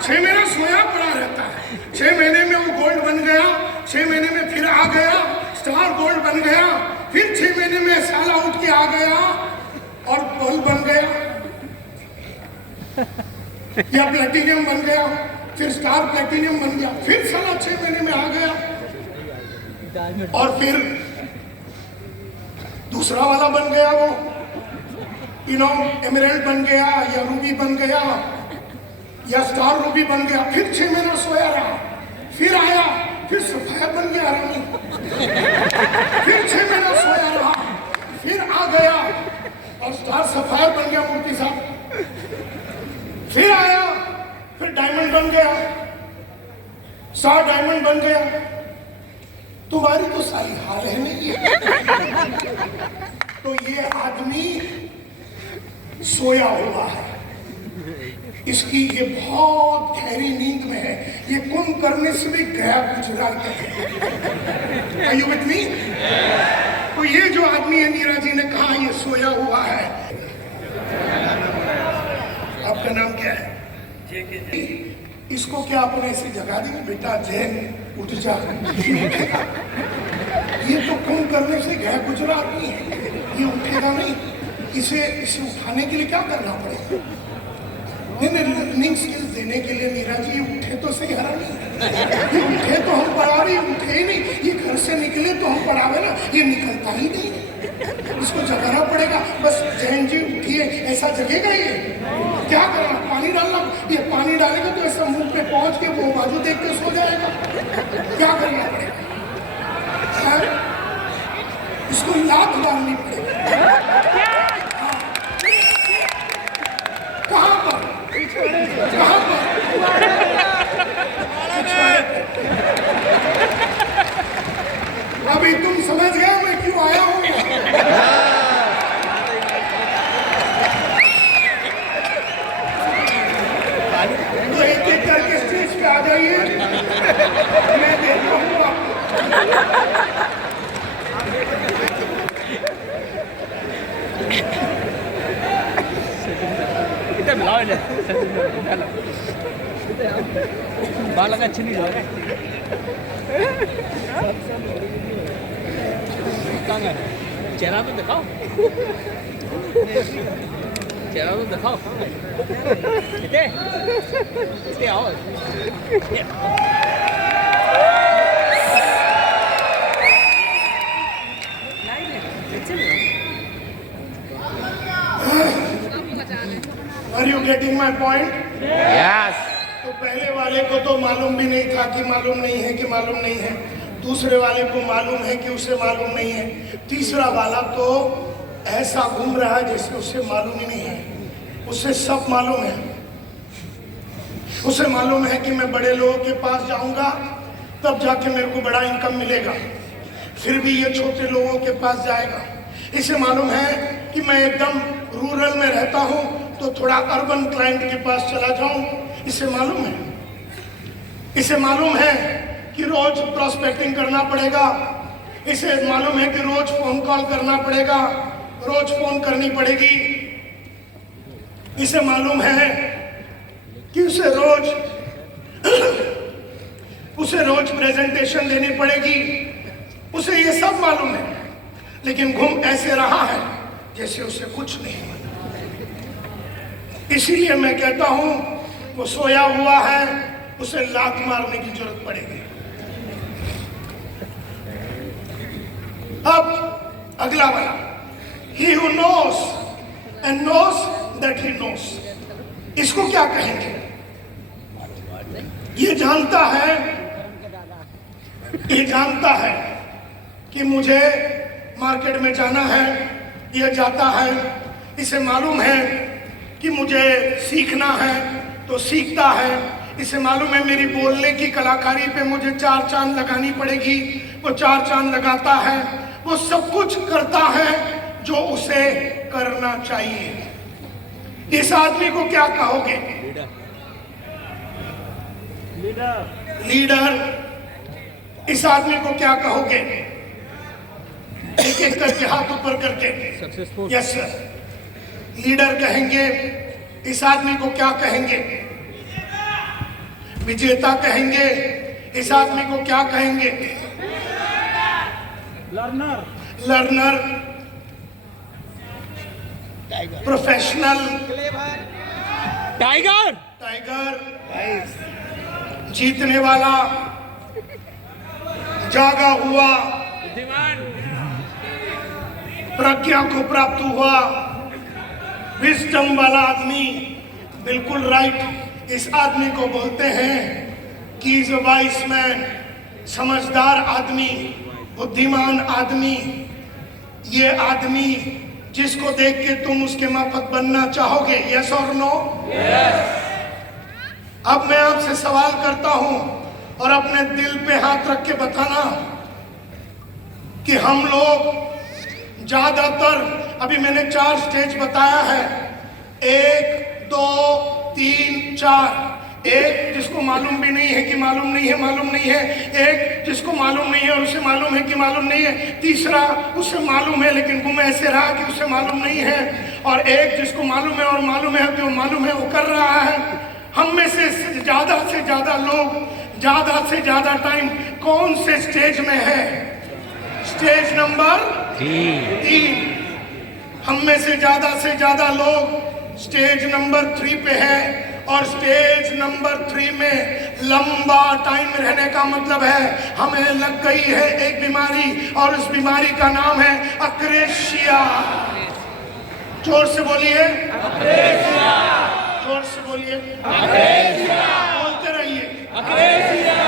6 महीने सोया पड़ा रहता है, 6 महीने में वो गोल्ड बन गया, 6 महीने में फिर आ गया स्टार गोल्ड बन गया, फिर 6 महीने में साला उठ के आ गया और पर्ल बन गया या प्लेटिनियम बन गया, फिर स्टार प्लेटिनियम बन गया, फिर साला 6 महीने में आ गया और फिर दूसरा वाला बन गया, वो एमराल्ड बन गया या रूबी बन गया या स्टार रूबी बन गया, फिर 6 महीना सोया रहा, फिर आया, फिर सफायर बन गया रानी, फिर 6 महीना सोया रहा, फिर आ गया और स्टार सफायर बन गया मूर्ति साहब, फिर आया, फिर डायमंड बन गया, स्टार डायमंड बन गया। तुम्हारी तो सारी हाल है नहीं है। तो ये आदमी सोया हुआ है, इसकी ये बहुत गहरी नींद में है, ये कुंभ करने से भी गया गुजरात है। Are you with me? तो ये जो आदमी है, नीरा जी ने कहा ये सोया हुआ है। आपका नाम क्या है? इसको क्या आपने ऐसे जगा देंगे, बेटा जैन उठ जा, ये तो कुंभ करने से गया गुजरा आदमी है, ये उठेगा नहीं। इसे उठाने के लिए क्या करना पड़ेगा? लर्निंग स्किल्स देने के लिए नीरा जी उठे तो सही, हरा नहीं, ये उठे तो हम पढ़ावे, उठे ही नहीं, ये घर से निकले तो हम पढ़ावे ना, ये निकलता ही नहीं, इसको जगाना पड़ेगा। बस जैन जी उठिए, ऐसा जगेगा ये? क्या करना, पानी डालना, ये पानी डालेगा तो ऐसा मुंह पे पहुंच के वो बाजू देख के सो जाएगा, क्या करना पड़ेगा? इसको लात मारनी पड़ेगी। कहाँ पर? कहाँ पर? अभी तुम समझ गया मैं क्यों आया हूँ। तो एक एक करके स्टेज पे आ जाइए, मैं देखता हूँ आपको। kita bilang aja बाल का अच्छी नहीं लग रहा चेहरा तो दिखाओ, चेहरा तो दिखाओ, इतने आओ। Are you getting my point? Yes. तो पहले वाले को तो मालूम भी नहीं था कि मालूम नहीं है कि मालूम नहीं है, दूसरे वाले को मालूम है कि उसे मालूम नहीं है, तीसरा वाला तो ऐसा घूम रहा है जैसे उसे मालूम ही नहीं है, उसे सब मालूम है। उसे मालूम है कि मैं बड़े लोगों के पास जाऊंगा तब जाके मेरे को बड़ा इनकम मिलेगा, फिर भी ये छोटे लोगों के पास जाएगा। इसे मालूम है कि मैं एकदम रूरल में रहता हूँ तो थोड़ा अर्बन क्लाइंट के पास चला जाऊं, इसे मालूम है। इसे मालूम है कि रोज प्रोस्पेक्टिंग करना पड़ेगा, इसे मालूम है कि रोज फोन कॉल करना पड़ेगा, रोज फोन करनी पड़ेगी। इसे मालूम है कि उसे रोज प्रेजेंटेशन देनी पड़ेगी, उसे ये सब मालूम है, लेकिन घूम ऐसे रहा है जैसे उसे कुछ नहीं मालूम। इसीलिए मैं कहता हूं वो सोया हुआ है, उसे लात मारने की जरूरत पड़ेगी। अब अगला वाला, he who knows and knows that he knows, इसको क्या कहेंगे? ये जानता है कि मुझे मार्केट में जाना है, ये जाता है। इसे मालूम है कि मुझे सीखना है तो सीखता है। इसे मालूम है मेरी बोलने की कलाकारी पे मुझे 4 चांद लगानी पड़ेगी, वो 4 चांद लगाता है। वो सब कुछ करता है जो उसे करना चाहिए। इस आदमी को क्या कहोगे? लीडर। इस आदमी को क्या कहोगे? एक एक करके हाथ ऊपर करके। सक्सेसफुल। Yes sir. लीडर कहेंगे, इस आदमी को क्या कहेंगे? विजेता कहेंगे, इस आदमी को क्या कहेंगे? लर्नर, प्रोफेशनल, टाइगर, जीतने वाला, जागा हुआ, प्रज्ञा को प्राप्त हुआ, विजडम वाला आदमी। बिल्कुल राइट। इस आदमी को बोलते हैं कि इज अ वाइस मैन, समझदार आदमी, बुद्धिमान आदमी। ये आदमी जिसको देख के तुम उसके माफक बनना चाहोगे। यस और नो? अब मैं आपसे सवाल करता हूं और अपने दिल पे हाथ रख के बताना कि हम लोग ज्यादातर, अभी मैंने 4 स्टेज बताया है, 1 2 3 4। एक जिसको मालूम भी नहीं है कि मालूम नहीं है, मालूम नहीं है। एक जिसको मालूम नहीं है और उसे मालूम है कि मालूम नहीं है। तीसरा उसे मालूम है लेकिन गुम ऐसे रहा कि उसे मालूम नहीं है। और एक जिसको मालूम है और मालूम है कि वो मालूम है, वो कर रहा है। हम में से ज्यादा लोग ज्यादा से ज्यादा टाइम कौन से स्टेज में है? Stage number 3। हम में से ज्यादा लोग स्टेज नंबर 3 पे है। और स्टेज नंबर 3 में लंबा टाइम रहने का मतलब है हमें लग गई है एक बीमारी, और उस बीमारी का नाम है अक्रेशिया। जोर से बोलिए, जोर से बोलिए, बोलते रहिए। अक्रेशिया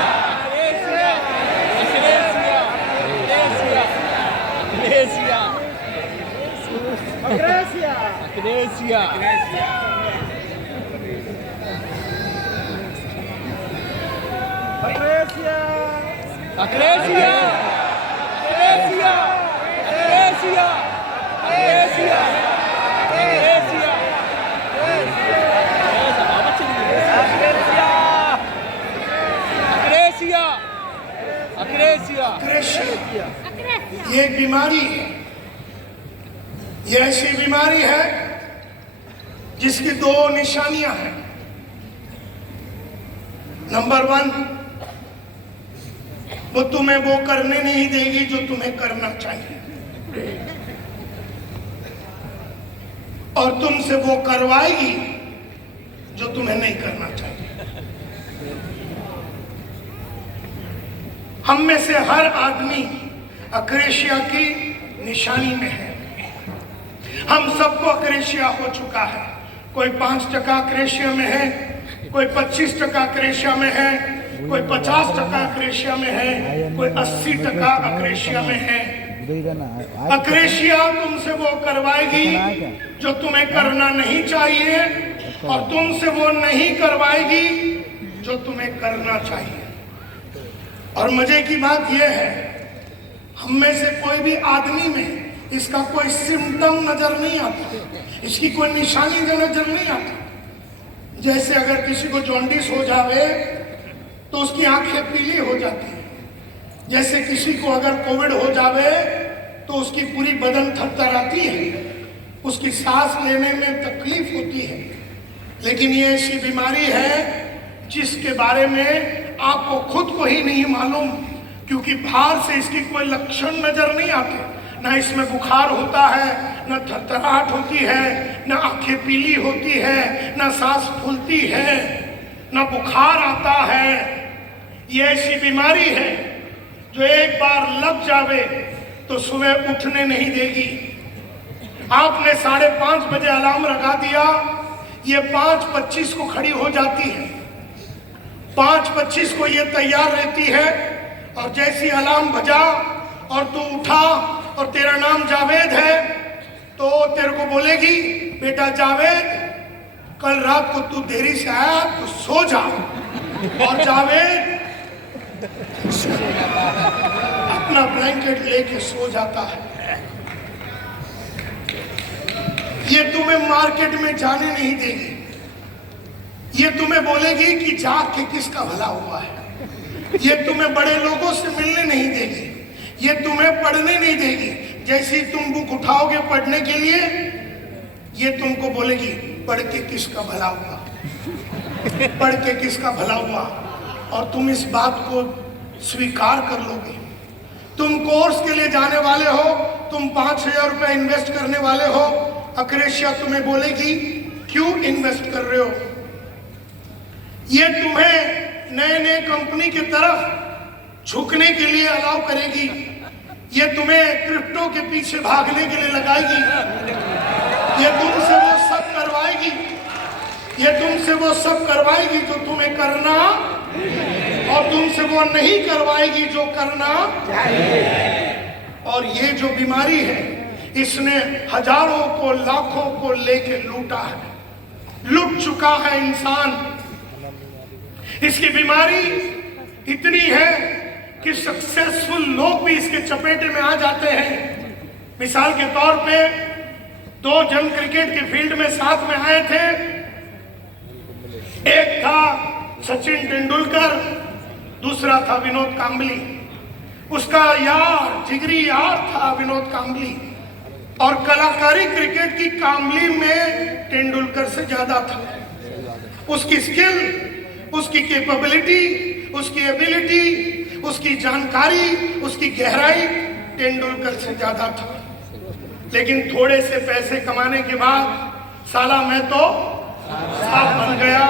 ये एक बीमारी है। ये ऐसी बीमारी है जिसकी 2 निशानियां हैं। नंबर 1, वो तुम्हें वो करने नहीं देगी जो तुम्हें करना चाहिए, और तुमसे वो करवाएगी जो तुम्हें नहीं करना चाहिए। हम में से हर आदमी अक्रेशिया की निशानी में है। हम सबको अक्रेशिया हो चुका है। कोई 5% अक्रेशिया में है, कोई 25% अक्रेशिया में है, कोई 50% अक्रेशिया में है, कोई 80% अक्रेशिया में है। अक्रेशिया तुमसे वो करवाएगी जो तुम्हें करना नहीं चाहिए, और तुमसे वो नहीं करवाएगी जो तुम्हें करना चाहिए। और मजे की बात यह है, हम में से कोई भी आदमी में इसका कोई सिम्टम नजर नहीं आता, इसकी कोई निशानी नजर नहीं आती। जैसे अगर किसी को जॉन्डिस हो जावे तो उसकी आंखें पीली हो जाती है। जैसे किसी को अगर कोविड हो जावे तो उसकी पूरी बदन थरथराती है, उसकी सांस लेने में तकलीफ होती है। लेकिन ये ऐसी बीमारी है जिसके बारे में आपको खुद को ही नहीं मालूम, क्योंकि बाहर से इसकी कोई लक्षण नजर नहीं आते। ना इसमें बुखार होता है, ना थरथराहट होती है, ना आंखें पीली होती है, ना सांस फूलती है, ना बुखार आता है। ये ऐसी बीमारी है जो एक बार लग जावे तो सुबह उठने नहीं देगी। आपने 5:30 बजे अलार्म लगा दिया, ये 5:25 को खड़ी हो जाती है। 5:25 को ये तैयार रहती है, और जैसी अलार्म बजा और तू उठा और तेरा नाम जावेद है तो तेरे को बोलेगी, बेटा जावेद कल रात को तू देरी से आया तो सो जा। और जावेद अपना ब्लैंकेट लेके सो जाता है। ये तुम्हें मार्केट में जाने नहीं देगी। ये तुम्हें बोलेगी कि जाग के किसका भला हुआ है। ये तुम्हें बड़े लोगों से मिलने नहीं देगी। ये तुम्हें पढ़ने नहीं देगी। जैसे ही तुम बुक उठाओगे पढ़ने के लिए, ये तुमको बोलेगी पढ़ के किसका भला हुआ, पढ़ के किसका भला हुआ, और तुम इस बात को स्वीकार कर लोगे। तुम कोर्स के लिए जाने वाले हो, तुम 5,000 रुपए इन्वेस्ट करने वाले हो, अक्रेशिया तुम्हें बोलेगी क्यों इन्वेस्ट कर रहे हो। ये तुम्हें नए नए कंपनी की तरफ झुकने के लिए अलाउ करेगी, ये तुम्हें क्रिप्टो के पीछे भागने के लिए लगाएगी, ये तुमसे वो सब करवाएगी, ये तुमसे वो सब करवाएगी जो तुम्हें करना, और तुमसे वो नहीं करवाएगी जो करना चाहिए। और ये जो बीमारी है, इसने हजारों को लाखों को लेके लूटा है, लूट चुका है इंसान। इसकी बीमारी इतनी है कि सक्सेसफुल लोग भी इसके चपेटे में आ जाते हैं। मिसाल के तौर पे 2 जन क्रिकेट के फील्ड में साथ में आए थे, एक था सचिन तेंदुलकर, दूसरा था विनोद कांबली। उसका यार, जिगरी यार था विनोद कांबली, और कलाकारी क्रिकेट की कांबली में तेंदुलकर से ज्यादा था। उसकी स्किल, उसकी कैपेबिलिटी, उसकी एबिलिटी, उसकी जानकारी, उसकी गहराई तेंदुलकर से ज्यादा था। लेकिन थोड़े से पैसे कमाने के बाद साला मैं तो साफ बन गया,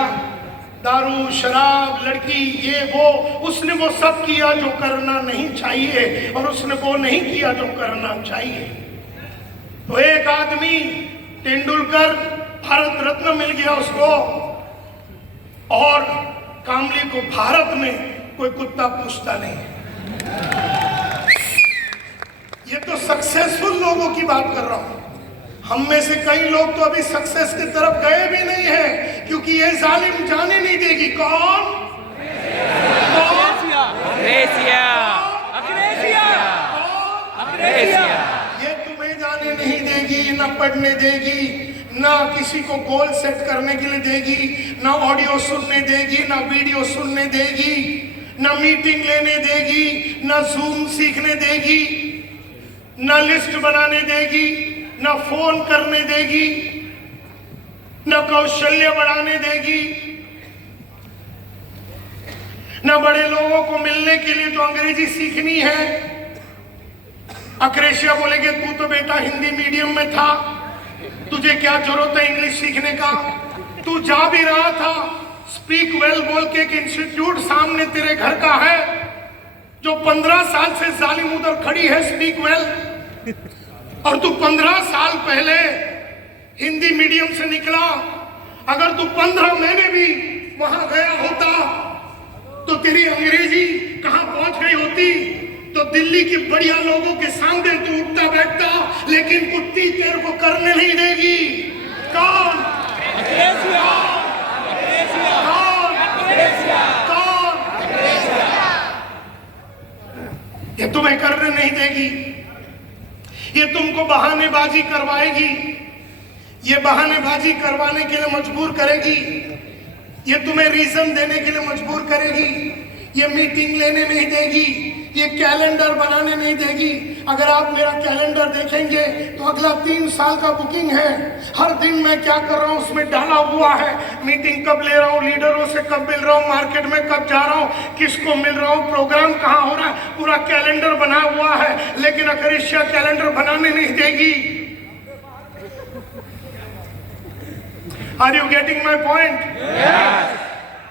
दारू, शराब, लड़की, ये वो, उसने वो सब किया जो करना नहीं चाहिए, और उसने वो नहीं किया जो करना चाहिए। तो एक आदमी तेंदुलकर भारत रत्न मिल गया उसको, और कामली को भारत में कोई कुत्ता पूछता नहीं। ये तो सक्सेसफुल लोगों की बात कर रहा हूं। हम में से कई लोग तो अभी सक्सेस की तरफ गए भी नहीं है, क्योंकि ये जालिम जाने नहीं देगी। कौन? ये तुम्हें जाने नहीं देगी, ना पढ़ने देगी, ना किसी को गोल सेट करने के लिए देगी, ना ऑडियो सुनने देगी, ना वीडियो सुनने देगी, ना मीटिंग लेने देगी, ना जूम सीखने देगी, ना लिस्ट बनाने देगी, ना फोन करने देगी, ना कौशल्य बढ़ाने देगी, ना बड़े लोगों को मिलने के लिए जो अंग्रेजी सीखनी है। अक्रेशिया बोलेगे तू तो बेटा हिंदी मीडियम में था, तुझे क्या जरूरत है इंग्लिश सीखने का, तू जा भी रहा था स्पीक वेल बोल के एक इंस्टीट्यूट सामने तेरे घर का है, जो 15 साल से जालिम उधर खड़ी है स्पीक वेल, और तू 15 साल पहले हिंदी मीडियम से निकला। अगर तू 15 महीने भी वहां गया होता तो तेरी अंग्रेजी कहां पहुंच गई होती, तो दिल्ली की बढ़िया लोगों के सामने तू उठता बैठता, लेकिन कुत्ती तेरे को करने नहीं देगी। कौन? ये तुम्हें करने नहीं देगी, ये तुमको बहानेबाजी करवाएगी, ये बहानेबाजी करवाने के लिए मजबूर करेगी, ये तुम्हें रीजन देने के लिए मजबूर करेगी, ये मीटिंग लेने नहीं देगी, ये कैलेंडर बनाने नहीं देगी। अगर आप मेरा कैलेंडर देखेंगे तो अगला 3 साल का बुकिंग है, हर दिन मैं क्या कर रहा हूँ उसमें डाला हुआ है, मीटिंग कब ले रहा हूँ, लीडरों से कब मिल रहा हूँ, मार्केट में कब जा रहा हूँ, किसको मिल रहा हूँ, प्रोग्राम कहाँ हो रहा है, पूरा कैलेंडर बना हुआ है। लेकिन अक्रेशिया कैलेंडर बनाने नहीं देगी। Are you getting my point?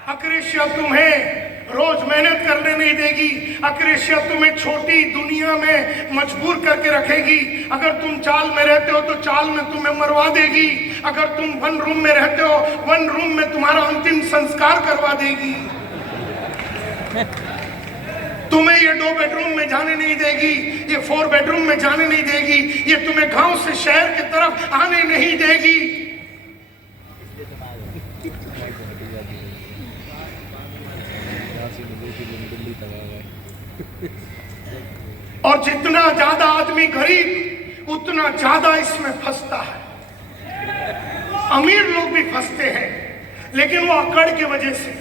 Akrasia तुम्हें रोज मेहनत करने नहीं देगी, अक्रेशिया तुम्हें छोटी दुनिया में मजबूर करके रखेगी। अगर तुम चाल में रहते हो तो चाल में तुम्हें मरवा देगी, अगर तुम 1 रूम में रहते हो 1 रूम में तुम्हारा अंतिम संस्कार करवा देगी। तुम्हें ये 2 बेडरूम में जाने नहीं देगी, ये 4 बेडरूम में जाने नहीं देगी, ये तुम्हें गांव से शहर की तरफ आने नहीं देगी। और जितना ज्यादा आदमी गरीब उतना ज्यादा इसमें फंसता है। अमीर लोग भी फंसते हैं, लेकिन वो अकड़ की वजह से।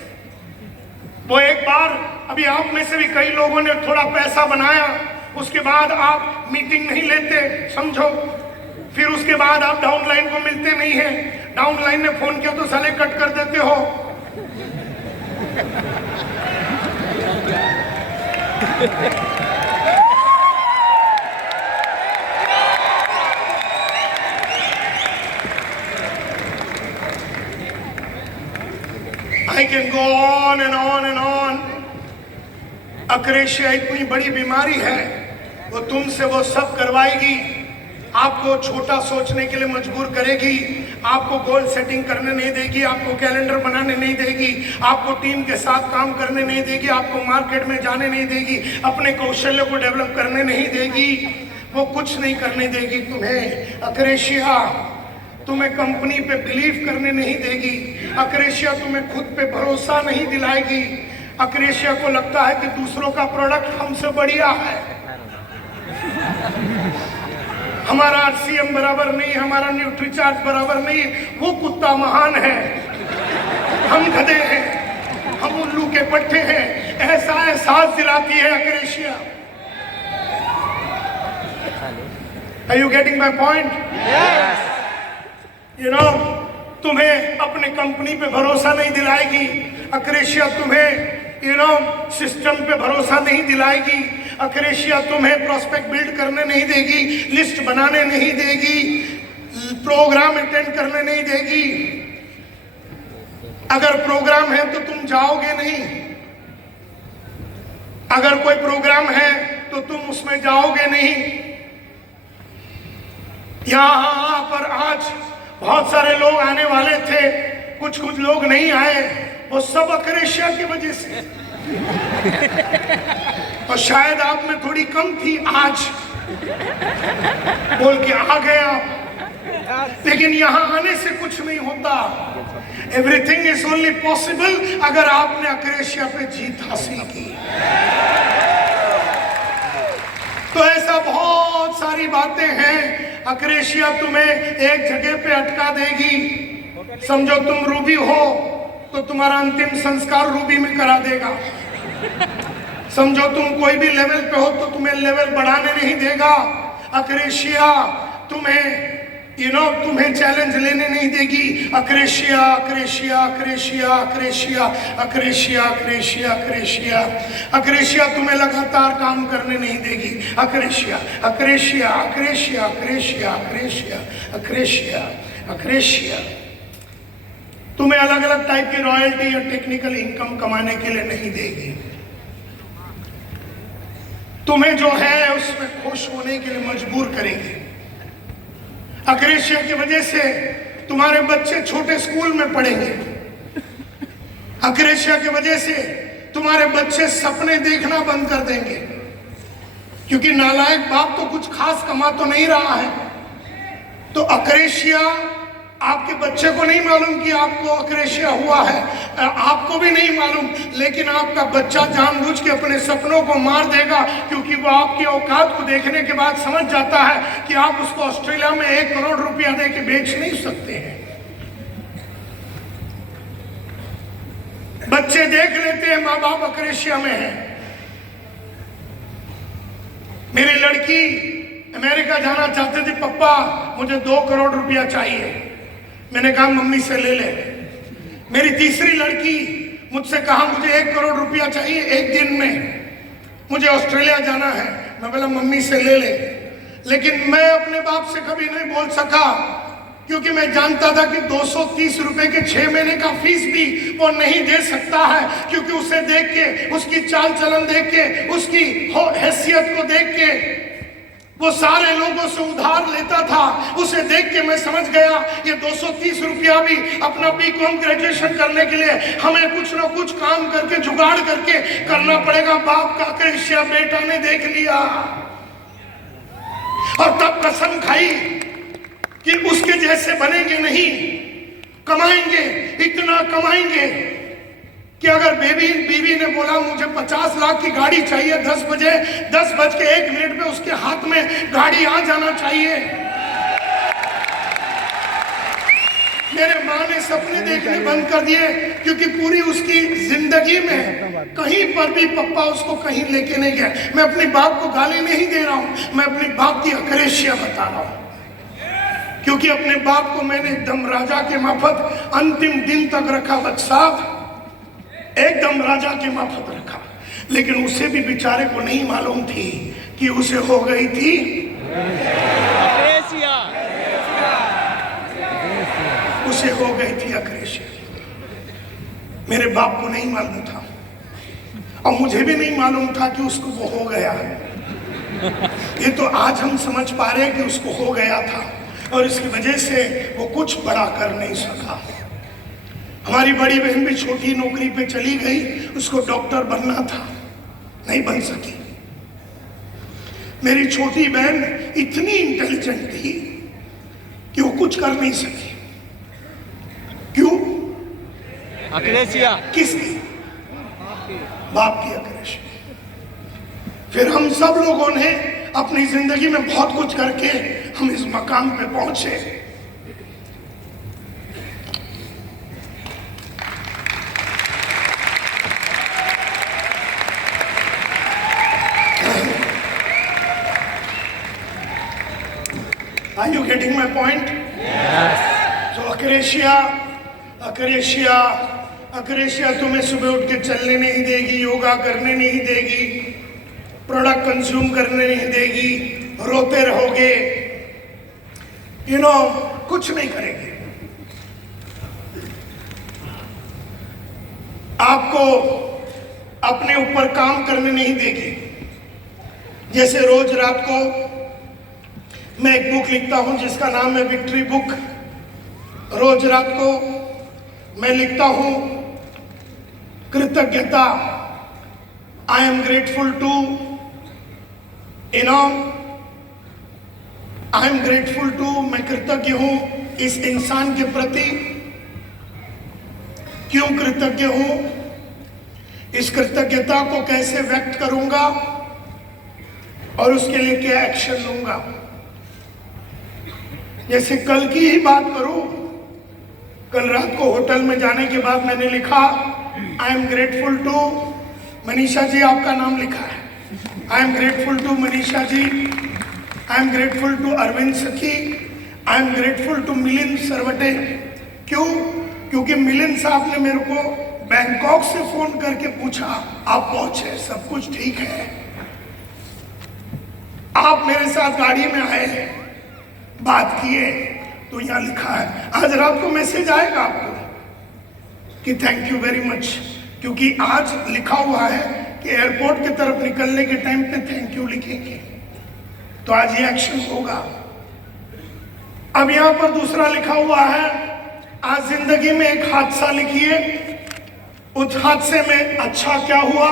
वो एक बार, अभी आप में से भी कई लोगों ने थोड़ा पैसा बनाया, उसके बाद आप मीटिंग नहीं लेते, समझो। फिर उसके बाद आप डाउनलाइन को मिलते नहीं है, डाउनलाइन ने फोन किया तो साले कट कर देते हो। I can go on and on and on. अक्रेशिया इतनी बड़ी बीमारी है, वो तुमसे वो सब करवाएगी, आपको छोटा सोचने के लिए मजबूर करेगी, आपको गोल सेटिंग करने नहीं देगी, आपको कैलेंडर बनाने नहीं देगी, आपको टीम के साथ काम करने नहीं देगी, आपको मार्केट में जाने नहीं देगी, अपने कौशल्य को डेवलप करने नहीं देगी, वो कुछ नहीं करने देगी तुम्हें। अक्रेशिया तुम्हें कंपनी पे बिलीव करने नहीं देगी, अक्रेशिया तुम्हें खुद पे भरोसा नहीं दिलाएगी। अक्रेशिया को लगता है कि दूसरों का प्रोडक्ट हमसे बढ़िया है, हमारा आरसीएम बराबर नहीं, हमारा न्यूट्रीचार्ज बराबर नहीं, वो कुत्ता महान है, हम गधे हैं, हम उल्लू के पट्टे हैं, ऐसा एहसास दिलाती है अक्रेशिया। Are you getting my point? Yes. You know, तुम्हें अपने कंपनी पे भरोसा नहीं दिलाएगी अक्रेशिया, तुम्हें सिस्टम पे भरोसा नहीं दिलाएगी अक्रेशिया, तुम्हें प्रोस्पेक्ट बिल्ड करने नहीं देगी, लिस्ट बनाने नहीं देगी, प्रोग्राम अटेंड करने नहीं देगी। अगर प्रोग्राम है तो तुम जाओगे नहीं, अगर कोई प्रोग्राम है तो तुम उसमें जाओगे नहीं। यहां पर आज बहुत सारे लोग आने वाले थे, कुछ लोग नहीं आए, वो सब अक्रेशिया की वजह से। और शायद आप में थोड़ी कम थी, आज बोल के आ गया, लेकिन यहां आने से कुछ नहीं होता। एवरीथिंग इज ओनली पॉसिबल अगर आपने अक्रेशिया पे जीत हासिल की। तो ऐसा बहुत सारी बातें हैं, अक्रेशिया तुम्हें एक जगह पे अटका देगी। समझो तुम रूबी हो तो तुम्हारा अंतिम संस्कार रूबी में करा देगा। समझो तुम कोई भी लेवल पे हो तो तुम्हें लेवल बढ़ाने नहीं देगा। अक्रेशिया तुम्हें तुम्हें चैलेंज लेने नहीं देगी। अक्रेशिया अक्रेशिया अक्रेशिया अक्रेशिया अक्रेशिया अक्रेशिया अक्रेशिया अक्रेशिया तुम्हें लगातार काम करने नहीं देगी। अक्रेशिया अक्रेशिया अक्रेशिया अक्रेशिया अक्रेशिया अक्रेशिया अक्रेशिया तुम्हें अलग अलग टाइप की रॉयल्टी या टेक्निकल इनकम कमाने के लिए नहीं देगी। तुम्हें जो है उसमें खुश होने के लिए मजबूर करेगी। अक्रेशिया की वजह से तुम्हारे बच्चे छोटे स्कूल में पढ़ेंगे। अक्रेशिया की वजह से तुम्हारे बच्चे सपने देखना बंद कर देंगे, क्योंकि नालायक बाप तो कुछ खास कमा तो नहीं रहा है। तो अक्रेशिया, आपके बच्चे को नहीं मालूम कि आपको अक्रेशिया हुआ है, आपको भी नहीं मालूम, लेकिन आपका बच्चा जानबूझ के अपने सपनों को मार देगा, क्योंकि वो आपकी औकात को देखने के बाद समझ जाता है कि आप उसको ऑस्ट्रेलिया में 1 करोड़ रुपया दे के बेच नहीं सकते हैं। बच्चे देख लेते हैं माँ बाप अक्रेशिया में है। मेरी लड़की अमेरिका जाना चाहते थे, पप्पा मुझे 2 करोड़ रुपया चाहिए। मैंने कहा मम्मी से ले ले। मेरी तीसरी लड़की मुझसे कहा मुझे 1 करोड़ रुपया चाहिए 1 दिन में, मुझे ऑस्ट्रेलिया जाना है। मैं बोला मम्मी से ले ले। लेकिन मैं अपने बाप से कभी नहीं बोल सका, क्योंकि मैं जानता था कि 230 रुपए के 6 महीने का फीस भी वो नहीं दे सकता है, क्योंकि उसे देख के, उसकी चाल चलन देख के, उसकी हैसियत को देख के वो सारे लोगों से उधार लेता था। उसे देख के मैं समझ गया ये 230 रुपया भी अपना बीकॉम ग्रेजुएशन करने के लिए हमें कुछ ना कुछ काम करके जुगाड़ करके करना पड़ेगा। बाप का अक्रेशिया बेटा ने देख लिया और तब कसम खाई कि उसके जैसे बनेंगे नहीं, कमाएंगे, इतना कमाएंगे कि अगर बीवी ने बोला मुझे 50 लाख की गाड़ी चाहिए 10 बज के 1 मिनट पे उसके हाथ में गाड़ी आ जाना चाहिए। मेरे माँ ने सपने देखने बंद कर दिए, क्योंकि पूरी उसकी जिंदगी में कहीं पर भी पप्पा उसको कहीं लेके नहीं गया। मैं अपने बाप को गाली नहीं दे रहा हूं, मैं अपने बाप की अक्रेशिया बता रहा हूं, क्योंकि अपने बाप को मैंने एकदम राजा के माफत अंतिम दिन तक रखा। बच्चा एकदम राजा के माफत रखा, लेकिन उसे भी बेचारे को नहीं मालूम थी कि उसे हो गई थी अक्रेशिया। उसे हो गई थी अक्रेशिया। मेरे बाप को नहीं मालूम था, और मुझे भी नहीं मालूम था कि उसको वो हो गया। ये तो आज हम समझ पा रहे हैं कि उसको हो गया था, और इसकी वजह से वो कुछ बड़ा कर नहीं सका। हमारी बड़ी बहन भी छोटी नौकरी पे चली गई, उसको डॉक्टर बनना था, नहीं बन सकी। मेरी छोटी बहन इतनी इंटेलिजेंट थी कि वो कुछ कर नहीं सकी। क्यों? अक्रेशिया। किसकी? बाप की अक्रेशिया। फिर हम सब लोगों ने अपनी जिंदगी में बहुत कुछ करके हम इस मकाम पे पहुंचे। Are you getting my point? Yes. So अक्रेशिया तुम्हें सुबह उठ के चलने नहीं देगी, योगा करने नहीं देगी, प्रोडक्ट कंज्यूम करने नहीं देगी, रोते रहोगे, कुछ नहीं करेंगे। आपको अपने ऊपर काम करने नहीं देगी। जैसे रोज रात को मैं एक बुक लिखता हूं जिसका नाम है विक्ट्री बुक। रोज रात को मैं लिखता हूं कृतज्ञता। I am grateful to I am grateful to, मैं कृतज्ञ हूं इस इंसान के प्रति। क्यों कृतज्ञ हूं? इस कृतज्ञता को कैसे व्यक्त करूंगा और उसके लिए क्या एक्शन लूंगा। जैसे कल की ही बात करूं, कल रात को होटल में जाने के बाद मैंने लिखा I am grateful to Manisha ji, आपका नाम लिखा है। I am grateful to Manisha ji, I am grateful to Arvind Sakhi, I am grateful to Milind Sarvate. क्यों? क्योंकि मिलिंद साहब ने मेरे को बैंकॉक से फोन करके पूछा आप पहुंचे, सब कुछ ठीक है, आप मेरे साथ गाड़ी में आए, बात किए, तो यहां लिखा है। आज रात को मैसेज आएगा आपको कि थैंक यू वेरी मच, क्योंकि आज लिखा हुआ है कि एयरपोर्ट की तरफ निकलने के टाइम पे थैंक यू लिखेंगे, तो आज ये एक्शन होगा। अब यहां पर दूसरा लिखा हुआ है आज जिंदगी में एक हादसा लिखिए, उस हादसे में अच्छा क्या हुआ,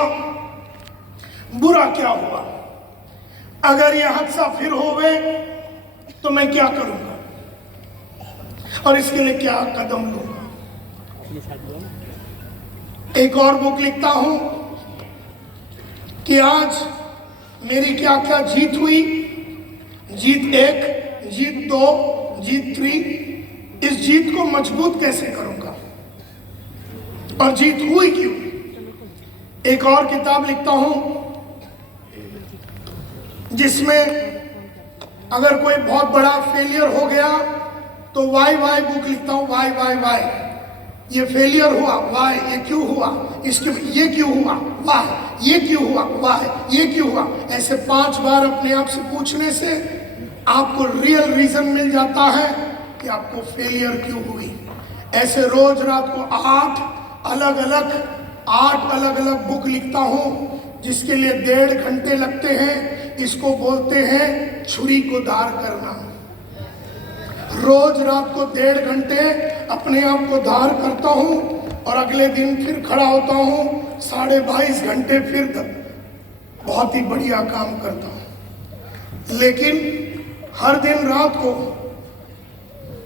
बुरा क्या हुआ। अगर यह हादसा फिर होवे तो मैं क्या करूंगा और इसके लिए क्या कदम लूंगा। एक और बुक लिखता हूं कि आज मेरी क्या क्या जीत हुई, जीत 1, जीत 2, जीत 3, इस जीत को मजबूत कैसे करूंगा और जीत हुई क्यों। एक और किताब लिखता हूं जिसमें अगर कोई बहुत बड़ा फेलियर हो गया तो वाई बुक लिखता हूं। वाई ये फेलियर हुआ, वाई ये क्यों हुआ, इसके ये क्यों हुआ, वाई ये क्यों हुआ, वाई ये क्यों हुआ। ऐसे 5 बार अपने आप से पूछने से आपको रियल रीजन मिल जाता है कि आपको फेलियर क्यों हुई। ऐसे रोज रात को 8 अलग अलग बुक लिखता हूं जिसके लिए 1.5 घंटे लगते हैं। इसको बोलते हैं छुरी को धार करना। रोज रात को 1.5 घंटे अपने आप को धार करता हूं और अगले दिन फिर खड़ा होता हूं 22.5 घंटे फिर बहुत ही बढ़िया काम करता हूं। लेकिन हर दिन रात को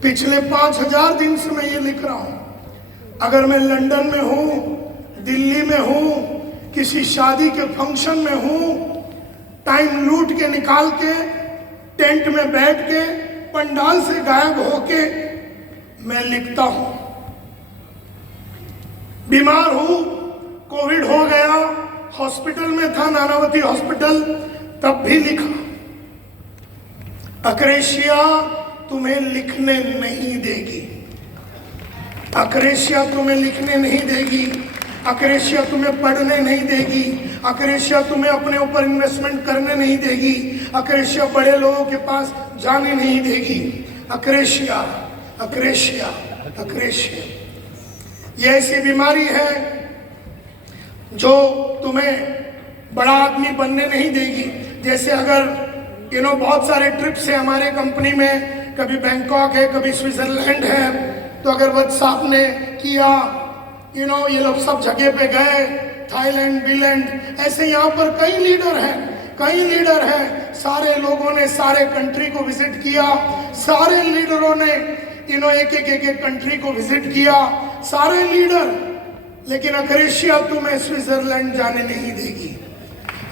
पिछले 5000 दिन से मैं ये लिख रहा हूं। अगर मैं लंदन में हूं, दिल्ली में हूं, किसी शादी के फंक्शन में हूं, टाइम लूट के निकाल के टेंट में बैठ के पंडाल से गायब होके मैं लिखता हूं बीमार हूं, कोविड हो गया, हॉस्पिटल में था, नानावती हॉस्पिटल, तब भी लिखा अक्रेशिया तुम्हें लिखने नहीं देगी, अक्रेशिया तुम्हें लिखने नहीं देगी, अक्रेशिया तुम्हें पढ़ने नहीं देगी, अक्रेशिया तुम्हें अपने ऊपर इन्वेस्टमेंट करने नहीं देगी, अक्रेशिया बड़े लोगों के पास जाने नहीं देगी। अक्रेशिया, अक्रेशिया, अक्रेशिया ये ऐसी बीमारी है जो तुम्हें बड़ा आदमी बनने नहीं देगी। जैसे अगर बहुत सारे ट्रिप्स है हमारे कंपनी में, कभी बैंकॉक है, कभी स्विट्जरलैंड है, तो अगर वत्स साहब ने किया ये लोग सब जगह पे गए, थाईलैंड, बीलैंड, ऐसे यहाँ पर कई लीडर हैं, सारे लोगों ने सारे कंट्री को विजिट किया, सारे लीडरों ने एक कंट्री को विजिट किया, सारे लीडर, लेकिन अक्रेशिया तुम्हें स्विट्जरलैंड जाने नहीं देगी,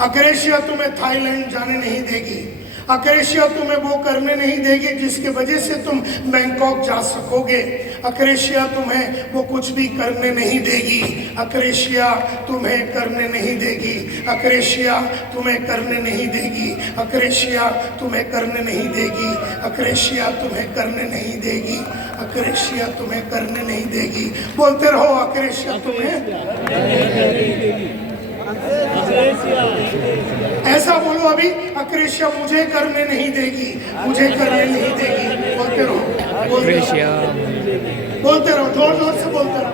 अक्रेशिया तुम्हें थाईलैंड जाने नहीं देगी, अक्रेशिया तुम्हें वो करने नहीं देगी जिसके वजह से तुम बैंकॉक जा सकोगे, अक्रेशिया तुम्हें वो कुछ भी करने नहीं देगी, अक्रेशिया तुम्हें करने नहीं देगी, अक्रेशिया तुम्हें करने नहीं देगी, अक्रेशिया तुम्हें करने नहीं देगी, अक्रेशिया तुम्हें करने नहीं देगी, अक्रेशिया तुम्हें करने नहीं देगी। बोलते रहो अक्रेशिया तुम्हें, ऐसा बोलो अभी, अक्रेशिया मुझे करने नहीं देगी, मुझे करने नहीं देगी। बोलते रहो, बोलते रहो, जोर जोर से बोलते रहो।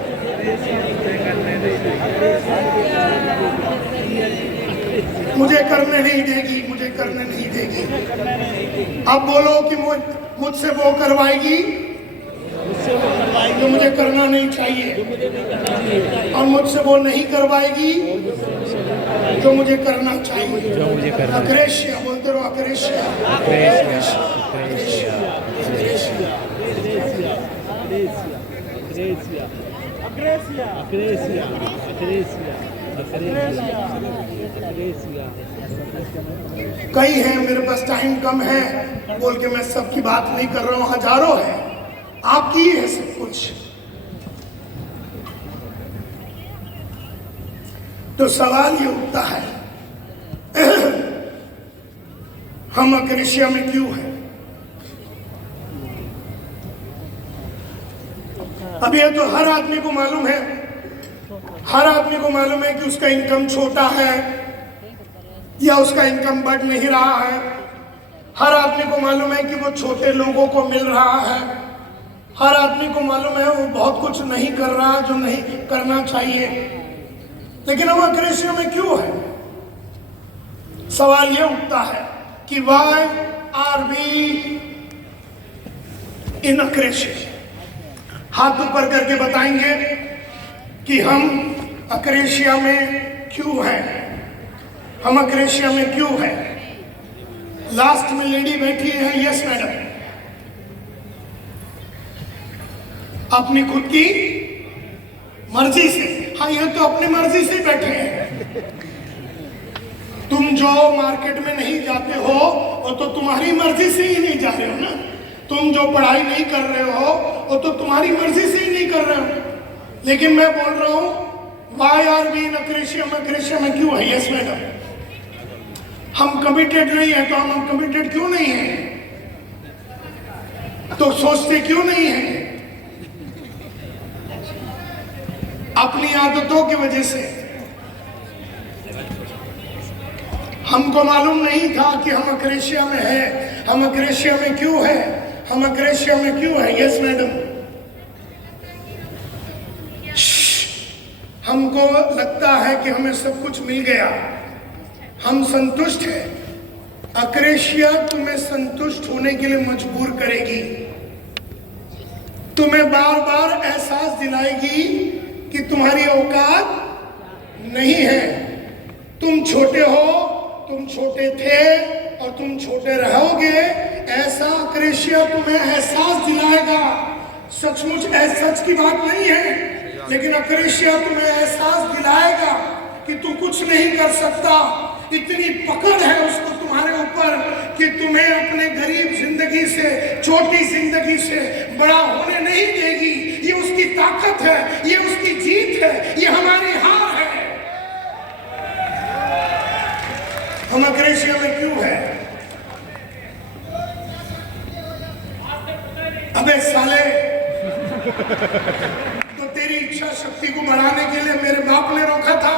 मुझे करने नहीं देगी, मुझे करने नहीं देगी। अब बोलो कि मुझसे वो करवाएगी जो मुझे करना नहीं चाहिए, और मुझसे वो नहीं करवाएगी जो मुझे करना चाहिए। अक्रेशिया, बोलते रहो अक्रेशिया, अक्रेशिया, अक्रेशिया, अक्रेशिया, अक्रेशिया, अक्रेशिया, अक्रेशिया, अक्रेशिया। कई हैं, मेरे पास टाइम कम है बोल के मैं सबकी बात नहीं कर रहा हूँ, हजारों है, आपकी है सब कुछ। तो सवाल ये उठता है हम अक्रेशिया में क्यों हैं? अब ये तो हर आदमी को मालूम है, हर आदमी को मालूम है कि उसका इनकम छोटा है या उसका इनकम बढ़ नहीं रहा है, हर आदमी को मालूम है कि वो छोटे लोगों को मिल रहा है, हर आदमी को मालूम है वो बहुत कुछ नहीं कर रहा जो नहीं करना चाहिए, लेकिन हम अक्रेशिया में क्यों है? सवाल ये उठता है कि वाई आर वी इन अक्रेशिया? हाथ ऊपर करके बताएंगे कि हम अक्रेशिया में क्यों हैं, हम अक्रेशिया में क्यों हैं? लास्ट में लेडी बैठी है, यस मैडम, अपनी खुद की मर्जी से, हाँ ये तो अपनी मर्जी से बैठे हैं। तुम जो मार्केट में नहीं जाते हो वो तो तुम्हारी मर्जी से ही नहीं जा रहे हो ना, तुम जो पढ़ाई नहीं कर रहे हो वो तो तुम्हारी मर्जी से ही नहीं कर रहे हो। लेकिन मैं बोल रहा हूं वाई आर वी इन अक्रेशिया में, अक्रेशिया में क्यों है? यस मैडम, हम कमिटेड नहीं है, तो हम कमिटेड क्यों नहीं है? तो सोचते क्यों नहीं है? अपनी आदतों की वजह से। हमको मालूम नहीं था कि हम अक्रेशिया में है, हम अक्रेशिया में क्यों है, हम अक्रेशिया में क्यों है? यस मैडम, हमको लगता है कि हमें सब कुछ मिल गया, हम संतुष्ट हैं। अक्रेशिया तुम्हें संतुष्ट होने के लिए मजबूर करेगी, तुम्हें बार बार एहसास दिलाएगी कि तुम्हारी औकात नहीं है, तुम छोटे हो, तुम छोटे थे और तुम छोटे रहोगे, ऐसा अक्रेशिया तुम्हें एहसास दिलाएगा। सचमुच सच की बात नहीं है, लेकिन अक्रेशिया तुम्हें एहसास दिलाएगा कि तू कुछ नहीं कर सकता। इतनी पकड़ है उसको तुम्हारे ऊपर कि तुम्हें अपने गरीब जिंदगी से, छोटी जिंदगी से बड़ा होने नहीं देगी। ये उसकी ताकत है, ये उसकी जीत जीत है, ये हमारी हार है। हम अक्रेशिया में क्यों है? अबे साले, तो तेरी इच्छा शक्ति को बढ़ाने के लिए मेरे बाप ने रोका था।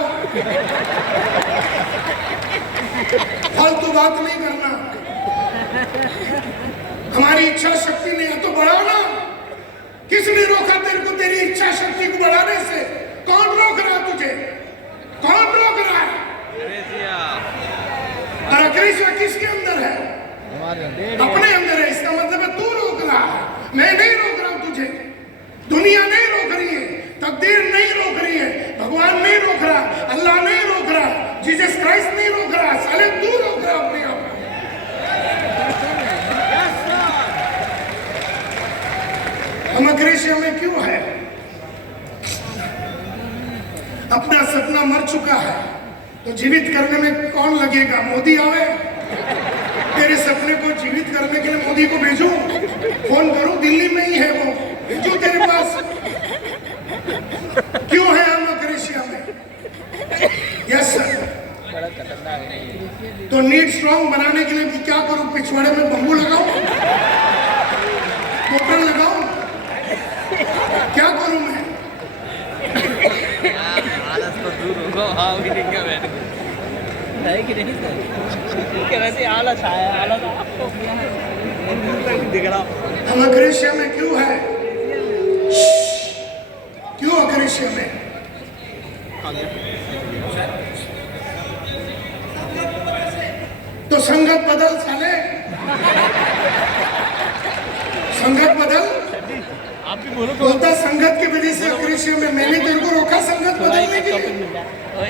फालतू बात नहीं करना। हमारी इच्छा शक्ति ने या तो बढ़ाना। किसने रोका तेरे को तेरी इच्छा शक्ति को बढ़ाने से? कौन रोक रहा है तुझे? कौन रोक रहा है? और अक्रेशिया किसके अंदर है? अपने अंदर है। इसका मतलब है तू रोक रहा है, मैं नहीं रोक रहा हूं तुझे। दुनिया नहीं रोक रही है, तकदीर नहीं रोक रही है, भगवान नहीं रोक रहा, अल्लाह नहीं रोक रहा, जीसस क्राइस्ट नहीं रोक रहा, साले तू रोक रहा अपने आप को। हम अक्रेशिया में क्यों है? अपना सपना मर चुका है तो जीवित करने में कौन लगेगा? मोदी आवे? तेरे सपने को जीवित करने के लिए मोदी को भेजूं? फोन करूं? दिल्ली में ही है वो, भेजूं तेरे पास? क्यों है हम अक्रेशिया में? Yes sir. तो नीड स्ट्रॉन्ग बनाने के लिए क्या करूं? पिछवाड़े में बम्बू लगाऊं? मोटर लगाऊं? क्या करूं मैं? आलस को दूर होगा। हाँ कि नहीं क्या बैठ गए है कि नहीं सर? क्या वैसे आलस आया, आलस आपको दिख रहा। हम अक्रेशिया में क्यों है? क्यों अक्रेशिया में? तो संगत बदल साले, संगत बदल। आप भी बोलो तो। बोलता संगत की वजह से अक्रेशिया में। मैंने तेरे को रोका संगत बदलने के लिए?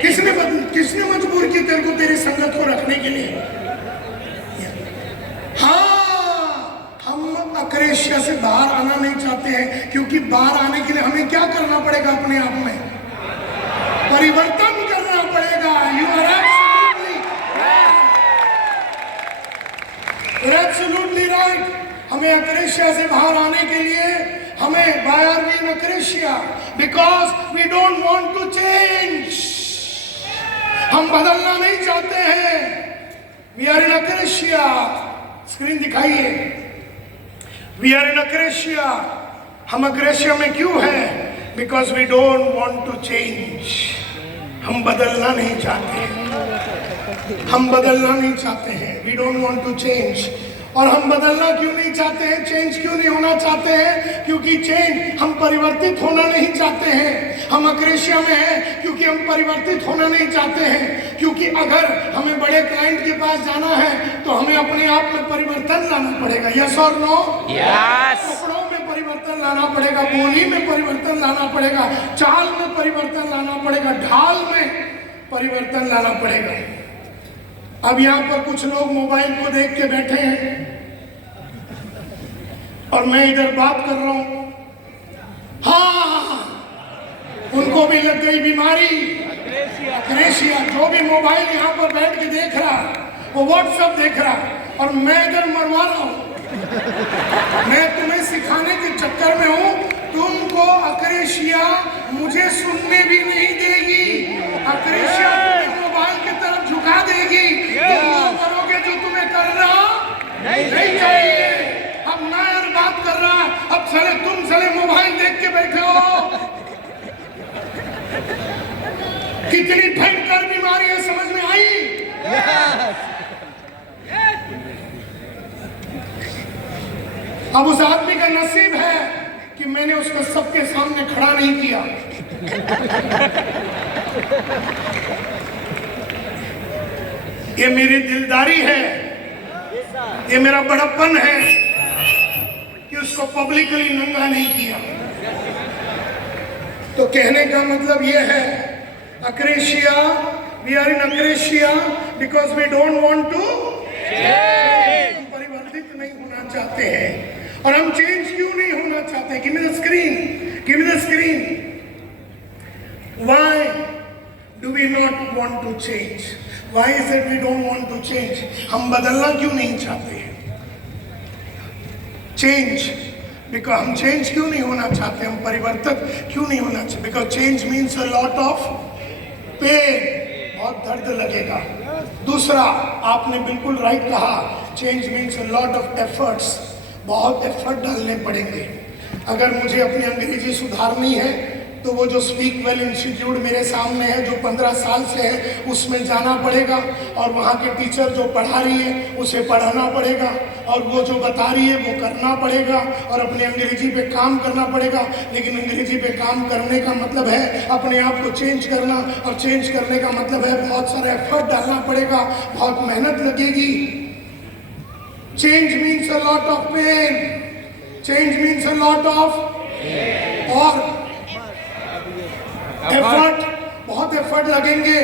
किसने मजबूर किया तेरे को तेरी संगत को रखने के लिए? हाँ, हम अक्रेशिया से बाहर आना नहीं चाहते हैं, क्योंकि बाहर आने के लिए हमें क्या करना पड़ेगा? अपने आप में परिवर्तन करना पड़ेगा। You are absolutely right. हमें अक्रेशिया से बाहर आने के लिए हमें why are we in Acacia? Because we don't want to change. हम बदलना नहीं चाहते हैं। We are in Acacia. Screen दिखाइए। We are in Acacia. हम अक्रेशिया में क्यों हैं? Because we don't want to change. हम बदलना नहीं चाहते। हम बदलना नहीं चाहते हैं। We don't want to change. और हम बदलना क्यों नहीं चाहते हैं? चेंज क्यों नहीं होना चाहते हैं? क्योंकि चेंज, हम परिवर्तित होना नहीं चाहते हैं। हम अक्रेशिया में हैं क्योंकि हम परिवर्तित होना नहीं चाहते हैं। क्योंकि अगर हमें बड़े क्लाइंट के पास जाना है तो हमें अपने आप में परिवर्तन लाना पड़ेगा। यस और नो? यस। कपड़ों में परिवर्तन लाना पड़ेगा, बोली में परिवर्तन लाना पड़ेगा, चाल में परिवर्तन लाना पड़ेगा, ढाल में परिवर्तन लाना पड़ेगा। अब यहाँ पर कुछ लोग मोबाइल को देख के बैठे हैं और मैं इधर बात कर रहा हूं। हाँ, उनको भी लग गई बीमारी अक्रेशिया। जो भी मोबाइल यहाँ पर बैठ के देख रहा, वो व्हाट्सएप देख रहा, और मैं इधर मरवा रहा हूं। मैं तुम्हें सिखाने के चक्कर में हूं। तुमको अक्रेशिया मुझे सुनने भी नहीं देगी। अक्रेशिया मोबाइल की तरफ झुका देगी। तुम वो करोगे जो तुम्हें करना नहीं चाहिए। अब मैं यार बात कर रहा, अब साले तुम साले मोबाइल देख के बैठे हो। कितनी भयंकर बीमारी है, समझ में आई? अब उस आदमी का नसीब है कि मैंने उसको सबके सामने खड़ा नहीं किया। ये मेरी दिलदारी है, ये मेरा बड़प्पन है कि उसको पब्लिकली नंगा नहीं किया। तो कहने का मतलब ये है, akrasia, we are in akrasia because we don't want to change. हम परिवर्तित नहीं होना चाहते हैं। और हम चेंज क्यों नहीं होना चाहते? Give me the screen, give me the screen. Why do we not want to change? Why is it we don't want to change? हम बदलना क्यों नहीं चाहते हैं? चेंज बिकॉज हम चेंज क्यों नहीं होना चाहते, हम परिवर्तक क्यों नहीं होना चाहते? Because change means a lot of pain, बहुत दर्द लगेगा। दूसरा, आपने बिल्कुल राइट कहा, change means a lot of efforts, बहुत एफर्ट डालने पड़ेंगे। अगर मुझे अपनी अंग्रेजी सुधारनी है तो वो जो स्पीक वेल इंस्टीट्यूट मेरे सामने है, जो 15 साल से है, उसमें जाना पड़ेगा और वहाँ के टीचर जो पढ़ा रही है उसे पढ़ाना पड़ेगा और वो जो बता रही है वो करना पड़ेगा और अपनी अंग्रेजी पे काम करना पड़ेगा। लेकिन अंग्रेजी पे काम करने का मतलब है अपने आप को चेंज करना, और चेंज करने का मतलब है बहुत सारा एफर्ट डालना पड़ेगा, बहुत मेहनत लगेगी। Change means a lot of pain, change means a lot of और एफर्ट, बहुत एफर्ट लगेंगे,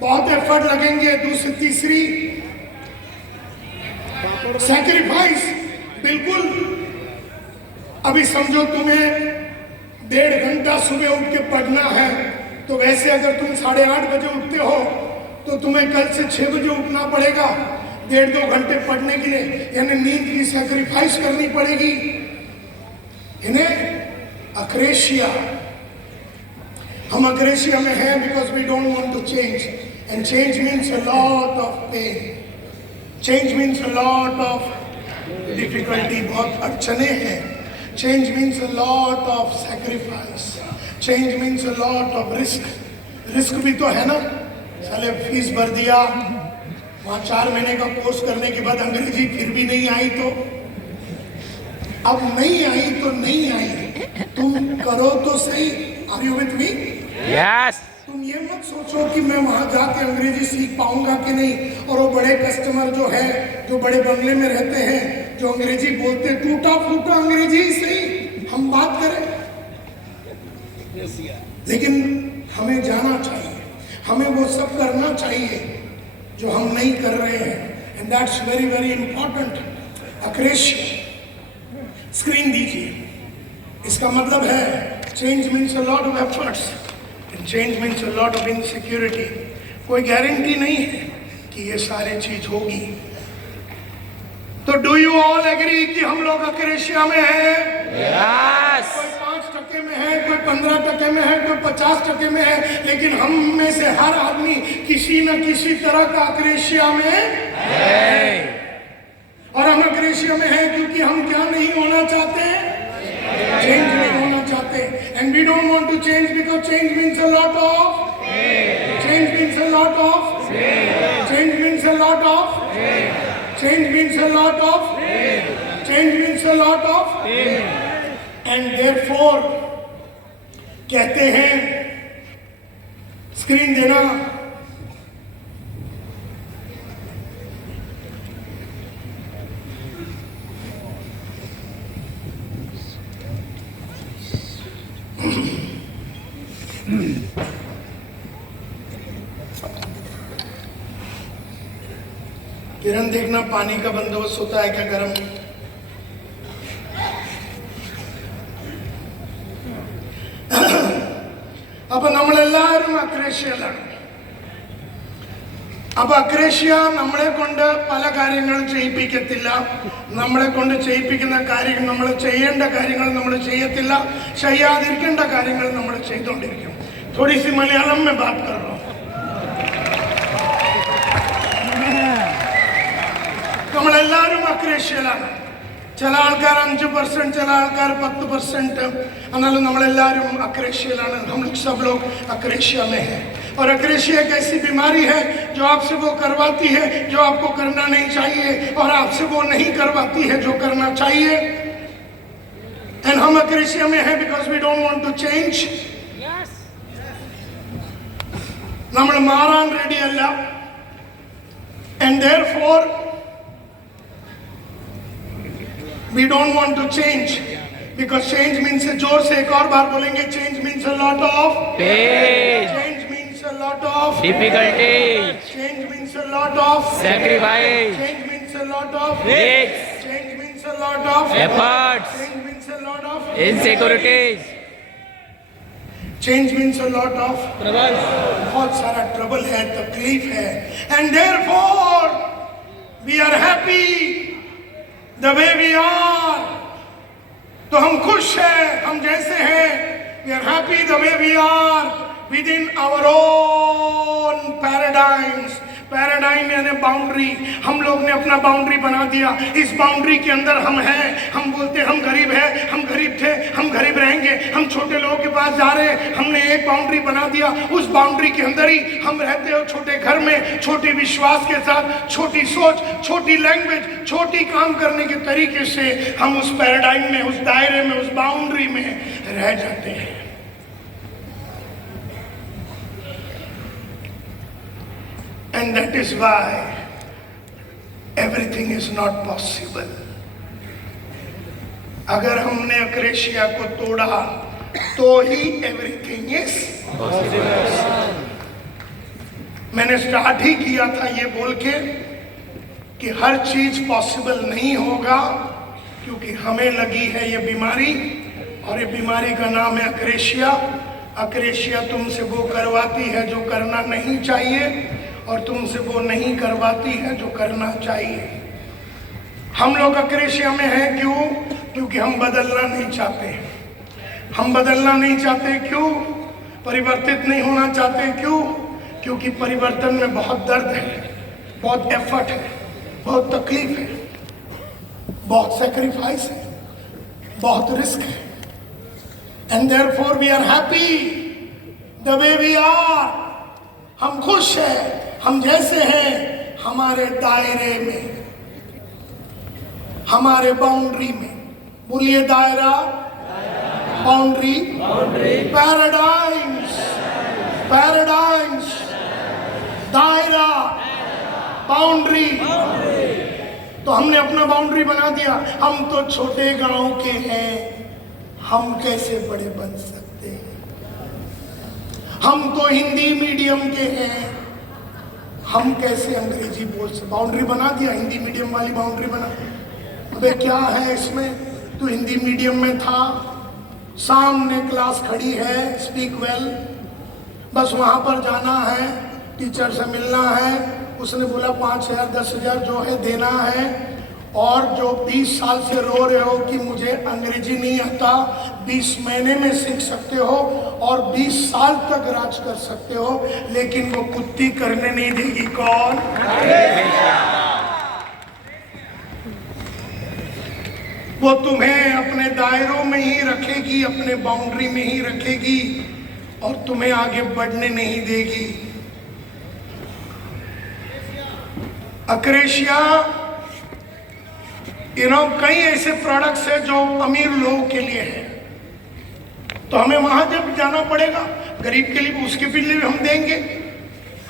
बहुत एफर्ट लगेंगे। दूसरी तीसरी, सैक्रिफाइस, बिल्कुल। अभी समझो तुम्हें 1.5 घंटा सुबह उठ के पढ़ना है, तो वैसे अगर तुम 8:30 बजे उठते हो तो तुम्हें कल से 6 बजे उठना पड़ेगा 1.5-2 घंटे पढ़ने के लिए, यानी नींद की सैक्रिफाइस करनी पड़ेगी। इन्हें अक्रेशिया, हम अक्रेशिया में हैं because we don't want to change, and change means a lot of pain, change means a lot of difficulty, बहुत अड़चने हैं। Change means a lot of sacrifice, change means a lot of risk, risk भी तो है ना। साले fees भर दिया, वहाँ 4 महीने का कोर्स करने के बाद अंग्रेजी फिर भी नहीं आई, तो अब नहीं आई तो नहीं आई, तुम करो तो सही। Are you with me? Yes. तुम ये मत सोचो कि मैं वहां जाके अंग्रेजी सीख पाऊंगा कि नहीं, और वो बड़े कस्टमर जो है, जो बड़े बंगले में रहते हैं, जो अंग्रेजी बोलते, टूटा फूटा अंग्रेजी सही हम बात करें, लेकिन हमें जाना चाहिए, हमें वो सब करना चाहिए जो हम नहीं कर रहे हैं, and that's very very important. Akrasia, screen दीजिए, इसका मतलब है change means a lot of efforts and change means a lot of insecurity. कोई गारंटी नहीं है कि ये सारी चीज होगी। तो डू यू ऑल एग्री कि हम लोग अक्रेशिया में हैं? यस। कोई 5% में है, कोई 15% में है, कोई 50% में है, लेकिन हम में से हर आदमी किसी न किसी तरह का अक्रेशिया में है। और हम अक्रेशिया में हैं क्योंकि हम क्या नहीं होना चाहते? चेंज नहीं होना चाहते। And we don't want to change because change means a lot of, change means a lot of, change means a lot of, change means a lot of, change means a lot of, and therefore कहते हैं, screen देना, किरण देखना पानी का बंदोबस्त होता है क्या गर्म? അപ്പൊ നമ്മളെല്ലാവരും അക്രേഷ്യയിലാണ്. അപ്പൊ അക്രേഷ്യ നമ്മളെ കൊണ്ട് പല കാര്യങ്ങളും ചെയ്യിപ്പിക്കത്തില്ല, നമ്മളെ കൊണ്ട് ചെയ്യിപ്പിക്കുന്ന കാര്യങ്ങൾ, നമ്മൾ ചെയ്യേണ്ട കാര്യങ്ങൾ നമ്മൾ ചെയ്യത്തില്ല, ചെയ്യാതിരിക്കേണ്ട കാര്യങ്ങൾ നമ്മൾ ചെയ്തുകൊണ്ടിരിക്കും. थोड़ी सी मलयालम में बात कर रहा हूँ. നമ്മളെല്ലാവരും അക്രേഷ്യയിലാണ്. ചില ആൾക്കാർ 5%, ചില ആൾക്കാർ 10%, എന്നാലും നമ്മളെല്ലാവരും अक्रेशियलाना, हम लोग सब लोग अक्रेशिया में हैं. और अक्रेशिया एक ऐसी बीमारी है जो आपसे वो करवाती है जो आपको करना नहीं चाहिए, और आपसे वो नहीं करवाती है जो करना चाहिए. एंड हम अक्रेशिया में हैं because we don't want to change. നമ്മൾ മാറാൻ റെഡിയല്ല. And therefore we don't want to change because change means a जोर से एक और बार बोलेंगे, change means a lot of pain, change means a lot of difficulties, change means a lot of sacrifice, change means a lot of risks, change means a lot of efforts, change means a lot of insecurities, change means a lot of trouble, बहुत सारा trouble है, तकलीफ है. and therefore we are happy the way we are. तो हम खुश हैं हम जैसे हैं। We are happy the way we are within our own paradigms. Paradigm यानी बाउंड्री। हम लोग ने अपना बाउंड्री बना दिया। इस बाउंड्री के अंदर हम हैं। हम बोलते हम गरीब हैं, हम गरीब थे, हम गरीब रहेंगे, हम छोटे लोगों के पास जा रहे हैं। हमने एक बाउंड्री बना दिया। उस बाउंड्री के अंदर ही हम रहते हो, छोटे घर में, छोटे विश्वास के साथ, छोटी सोच, छोटी लैंग्वेज, छोटी काम करने के तरीके से हम उस पैराडाइम में, उस दायरे में, उस बाउंड्री में रह जाते हैं। And that is why everything is not possible. अगर हमने अक्रेशिया को तोड़ा तो ही everything is possible. मैंने स्टार्ट ही किया था ये बोल के कि हर चीज पॉसिबल नहीं होगा, क्योंकि हमें लगी है ये बीमारी, और ये बीमारी का नाम है अक्रेशिया। अक्रेशिया तुमसे वो करवाती है जो करना नहीं चाहिए, और तुमसे वो नहीं करवाती है जो करना चाहिए। हम लोग अक्रेशिया में हैं क्यों? क्योंकि हम बदलना नहीं चाहते। हम बदलना नहीं चाहते क्यों? परिवर्तित नहीं होना चाहते क्यों? क्योंकि परिवर्तन में बहुत दर्द है, बहुत एफर्ट है, बहुत तकलीफ है, बहुत सैक्रिफाइस है, बहुत रिस्क है। And therefore we are happy the way we are. हम खुश हैं हम जैसे हैं, हमारे दायरे में, हमारे बाउंड्री में। बोलिए दायरा, बाउंड्री, पैराडाइम्स, पैराडाइम्स, दायरा, बाउंड्री। तो हमने अपना बाउंड्री बना दिया। हम तो छोटे गांव के हैं, हम कैसे बड़े बन सकते हैं? हम तो हिंदी मीडियम के हैं, हम कैसे अंग्रेजी बोल सकते? बाउंड्री बना दिया, हिंदी मीडियम वाली बाउंड्री बना। अबे क्या है इसमें? तू हिंदी मीडियम में था, सामने क्लास खड़ी है, स्पीक वेल, बस वहां पर जाना है, टीचर से मिलना है, उसने बोला 5,000 10,000 जो है देना है, और जो 20 साल से रो रहे हो कि मुझे अंग्रेजी नहीं आता, 20 महीने में सीख सकते हो और 20 साल तक राज कर सकते हो, लेकिन वो कुत्ती करने नहीं देगी। कौन? वो तुम्हें अपने दायरों में ही रखेगी, अपने बाउंड्री में ही रखेगी, और तुम्हें आगे बढ़ने नहीं देगी। अक्रेशिया कई ऐसे प्रोडक्ट्स है जो अमीर लोगों के लिए है, तो हमें वहां जब जाना पड़ेगा, गरीब के लिए उसके भी लिए हम देंगे।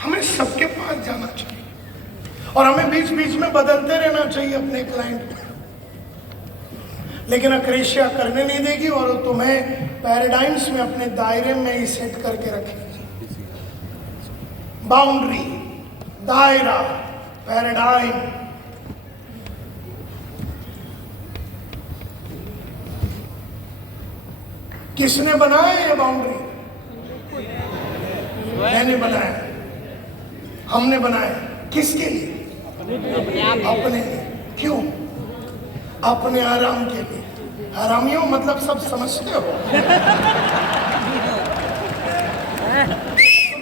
हमें सबके पास जाना चाहिए, और हमें बीच बीच में बदलते रहना चाहिए अपने क्लाइंट को। लेकिन अक्रेशिया करने नहीं देगी, और वो तुम्हें पैराडाइम्स में, अपने दायरे में ही सेट करके रखेगी। बाउंड्री, दायरा, पैराडाइम। किसने बनाया ये बाउंड्री? मैंने बनाया, हमने बनाया। किसके लिए? अपने लिए। क्यों? अपने आराम के लिए। हरामियों मतलब सब समझते हो।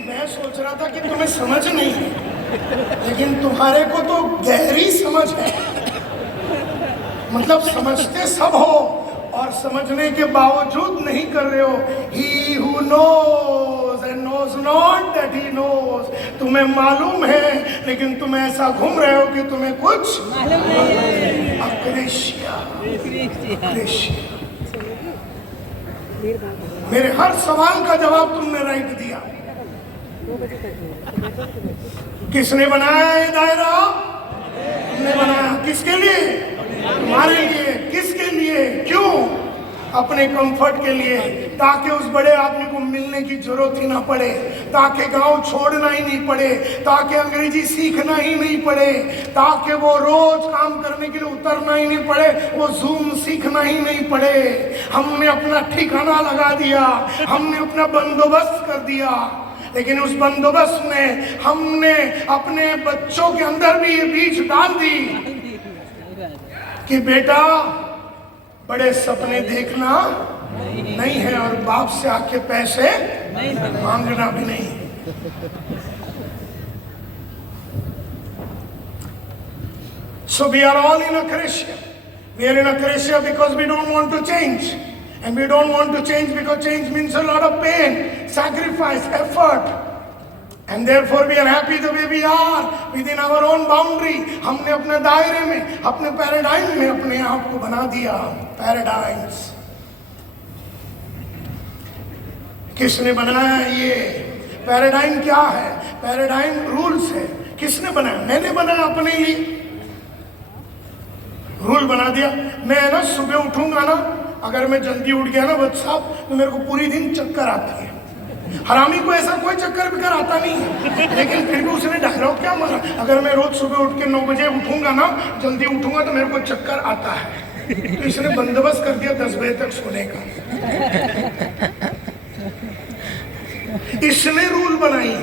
मैं सोच रहा था कि तुम्हें समझ नहीं है, लेकिन तुम्हारे को तो गहरी समझ है। मतलब समझते सब हो, और समझने के बावजूद नहीं कर रहे हो। He who knows and knows not that he knows। तुम्हें मालूम है, लेकिन तुम ऐसा घूम रहे हो कि तुम्हें कुछ मालूम नहीं। अक्रेशिया, अक्रेशिया। मेरे हर सवाल का जवाब तुमने राइट दिया। किसने बनाया ये दायरा? तुमने बनाया। किसके लिए? तुम्हारे लिए। किसके लिए? क्यों? अपने कंफर्ट के लिए, ताकि उस बड़े आदमी को मिलने की जरूरत ही ना पड़े, ताकि गांव छोड़ना ही नहीं पड़े, ताकि अंग्रेजी सीखना ही नहीं पड़े, ताकि वो रोज काम करने के लिए उतरना ही नहीं पड़े, वो जूम सीखना ही नहीं पड़े। हमने अपना ठिकाना लगा दिया, हमने अपना बंदोबस्त कर दिया। लेकिन उस बंदोबस्त में हमने अपने बच्चों के अंदर भी ये बीज डाल दी कि बेटा बड़े सपने देखना नहीं है और बाप से आके पैसे मांगना भी नहीं। So we are all in acacia. We are in acacia because we don't want to change. And we don't want to change because change means a lot of pain, sacrifice, effort. And therefore we are happy the way we are, within our own boundary. हमने अपने दायरे में, अपने paradigm में अपने आप को बना दिया। पैराडाइम्स किसने बनाया? ये पैराडाइम क्या है? पैराडाइम रूल्स है। किसने बनाया? मैंने बनाया अपने लिए। रूल बना दिया। मैं ना सुबह उठूंगा ना, अगर मैं जल्दी उठ गया ना बच्चा साहब, तो मेरे को पूरी दिन चक्कर आती है। हरामी को ऐसा कोई चक्कर बिक्कर आता नहीं है, लेकिन फिर भी उसने डायलॉग क्या मारा, अगर मैं रोज सुबह उठ के 9 बजे उठूंगा ना, जल्दी उठूंगा तो मेरे को चक्कर आता है। तो इसने बंदोबस्त कर दिया 10 बजे तक सोने का। इसने रूल बनाई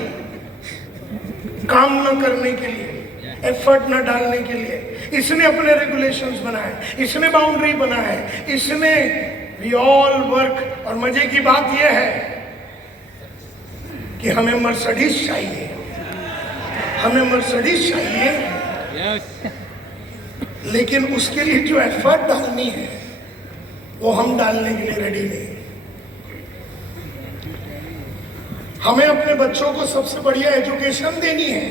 काम न करने के लिए, एफर्ट न डालने के लिए। इसने अपने रेगुलेशंस बनाए, इसने बाउंड्री बनाए, इसने वी ऑल वर्क। और मजे की बात यह है कि हमें मर्सिडीज चाहिए, हमें मर्सिडीज चाहिए, लेकिन उसके लिए जो एफर्ट डालनी है वो हम डालने के लिए रेडी नहीं। हमें अपने बच्चों को सबसे बढ़िया एजुकेशन देनी है,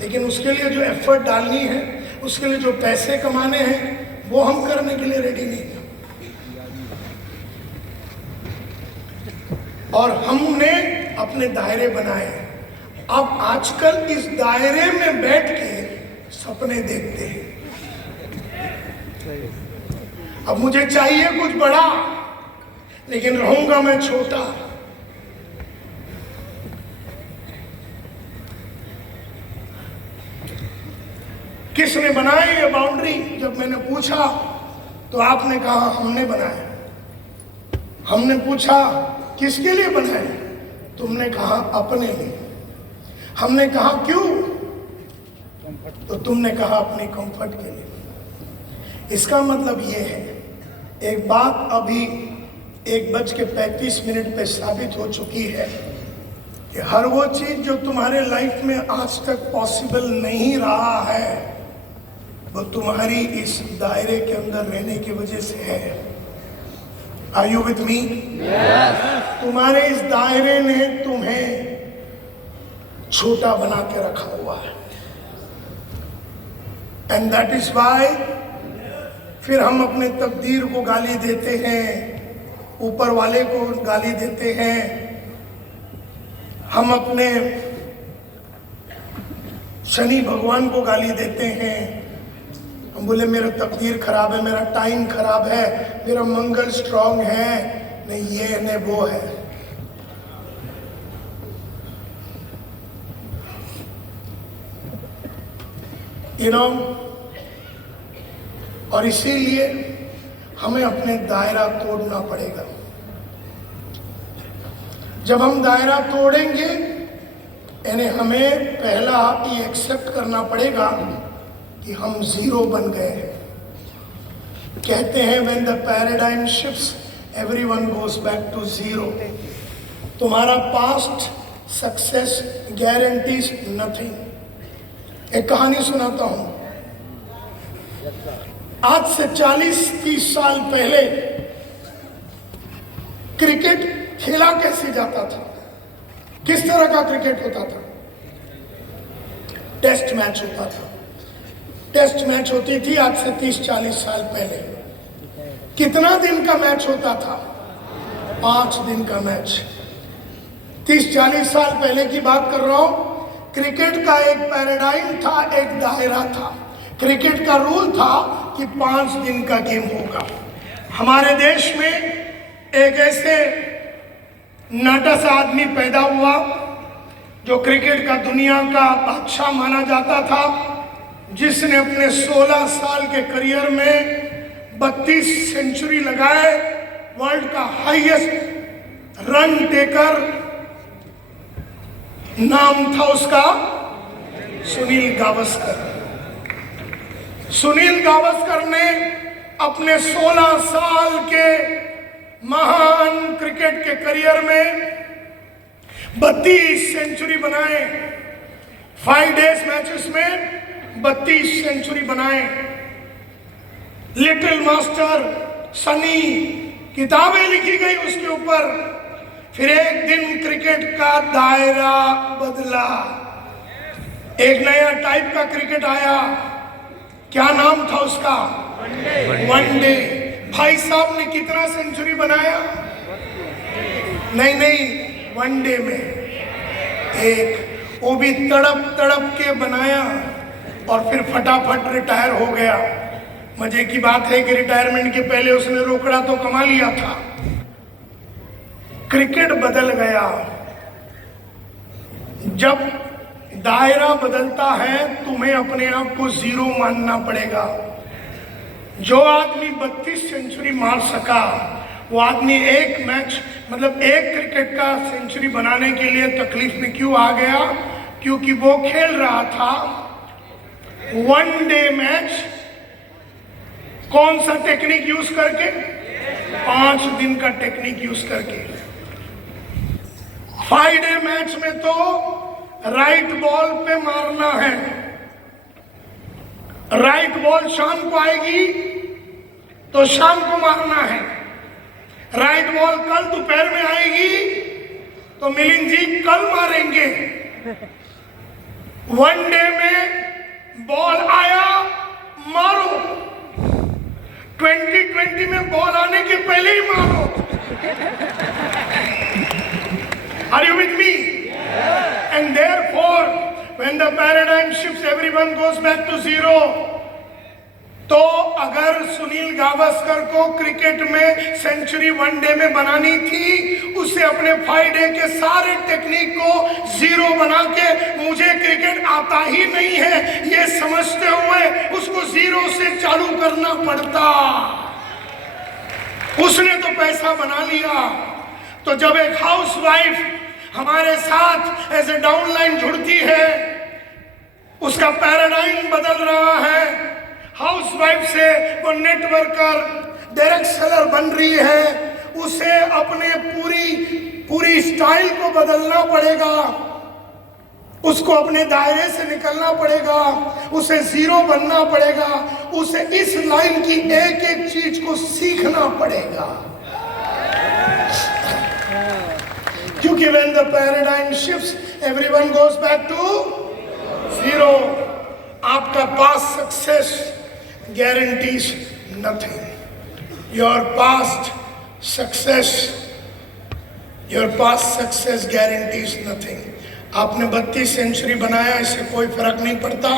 लेकिन उसके लिए जो एफर्ट डालनी है, उसके लिए जो पैसे कमाने हैं, वो हम करने के लिए रेडी नहीं। और हमने अपने दायरे बनाए। अब आजकल इस दायरे में बैठ के सपने देखते हैं। अब मुझे चाहिए कुछ बड़ा, लेकिन रहूंगा मैं छोटा। किसने बनाई ये बाउंड्री? जब मैंने पूछा तो आपने कहा हमने बनाया। हमने पूछा किसके लिए बनाए? तुमने कहा अपने लिए। हमने कहा क्यों? तो तुमने कहा अपने कंफर्ट के लिए। इसका मतलब ये है, एक बात अभी 1:35 पे साबित हो चुकी है कि हर वो चीज जो तुम्हारे लाइफ में आज तक पॉसिबल नहीं रहा है, वो तुम्हारी इस दायरे के अंदर रहने की वजह से है। Are you with me? Yes. तुम्हारे इस दायरे ने तुम्हें छोटा बना के रखा हुआ है। And that is why फिर हम अपने तकदीर को गाली देते हैं, ऊपर वाले को गाली देते हैं, हम अपने शनि भगवान को गाली देते हैं। हम बोले मेरा तकदीर खराब है, मेरा टाइम खराब है, मेरा मंगल स्ट्रांग है, नहीं ये नहीं वो है। और इसीलिए हमें अपने दायरा तोड़ना पड़ेगा। जब हम दायरा तोड़ेंगे, यानी हमें पहला ये एक्सेप्ट करना पड़ेगा कि हम जीरो बन गए हैं। कहते हैं when the paradigm shifts, everyone goes back to zero. तुम्हारा पास्ट सक्सेस गारंटीज नथिंग। एक कहानी सुनाता हूं। आज से 40-30 साल पहले क्रिकेट खेला कैसे जाता था? किस तरह का क्रिकेट होता था? टेस्ट मैच होता था। टेस्ट मैच होती थी आज से 30-40 साल पहले। कितना दिन का मैच होता था? 5 दिन का मैच। 30-40 साल पहले की बात कर रहा हूं। क्रिकेट का एक पैराडाइम था, एक दायरा था। क्रिकेट का रूल था कि 5 दिन का गेम होगा। हमारे देश में एक ऐसे नाटा सा आदमी पैदा हुआ जो क्रिकेट का दुनिया का बादशाह माना जाता था, जिसने अपने 16 साल के करियर में 32 सेंचुरी लगाए। वर्ल्ड का हाईएस्ट रन टेकर नाम था उसका सुनील गावस्कर। सुनील गावस्कर ने अपने 16 साल के महान क्रिकेट के करियर में 32 सेंचुरी बनाए। 5 डेज मैचेस में 32 सेंचुरी बनाए। लिटिल मास्टर सनी, किताबें लिखी गई उसके ऊपर। फिर एक दिन क्रिकेट का दायरा बदला, एक नया टाइप का क्रिकेट आया। क्या नाम था उसका? वनडे। भाई साहब ने कितना सेंचुरी बनाया? नहीं, वनडे में एक, वो भी तड़प तड़प के बनाया और फिर फटाफट रिटायर हो गया। मजे की बात है कि रिटायरमेंट के पहले उसने रोकड़ा तो कमा लिया था। क्रिकेट बदल गया। जब दायरा बदलता है तुम्हें अपने आप को जीरो मानना पड़ेगा। जो आदमी 32 सेंचुरी मार सका वो आदमी एक मैच मतलब एक क्रिकेट का सेंचुरी बनाने के लिए तकलीफ में क्यों आ गया? क्योंकि वो खेल रहा था वनडे मैच। कौन सा टेक्निक यूज करके? 5 दिन का टेक्निक यूज करके। 5 डे मैच में तो राइट बॉल पे मारना है। राइट बॉल शाम को आएगी तो शाम को मारना है। राइट बॉल कल दोपहर में आएगी तो मिलिंद जी कल मारेंगे। वनडे में बॉल आया मारो, 2020 में बॉल आने के पहले ही मारो। Are you with me? And therefore, when the paradigm shifts, everyone goes back to zero. तो अगर सुनील गावस्कर को क्रिकेट में सेंचुरी वनडे में बनानी थी, उसे अपने 5 डे के सारे टेक्निक को जीरो बना के मुझे क्रिकेट आता ही नहीं है ये समझते हुए उसको जीरो से चालू करना पड़ता। उसने तो पैसा बना लिया। तो जब एक हाउसवाइफ हमारे साथ एज ए डाउनलाइन जुड़ती है, उसका पैराडाइम बदल रहा है। हाउसवाइफ से वो नेटवर्कर, डायरेक्ट सेलर बन रही है। उसे अपने पूरी स्टाइल को बदलना पड़ेगा। उसको अपने दायरे से निकलना पड़ेगा। उसे जीरो बनना पड़ेगा। उसे इस लाइन की एक एक चीज को सीखना पड़ेगा। क्योंकि when the paradigm shifts, everyone goes back to zero. आपका past success guarantees nothing. Your past success guarantees nothing. आपने 32 सेंचुरी बनाया, इससे कोई फर्क नहीं पड़ता।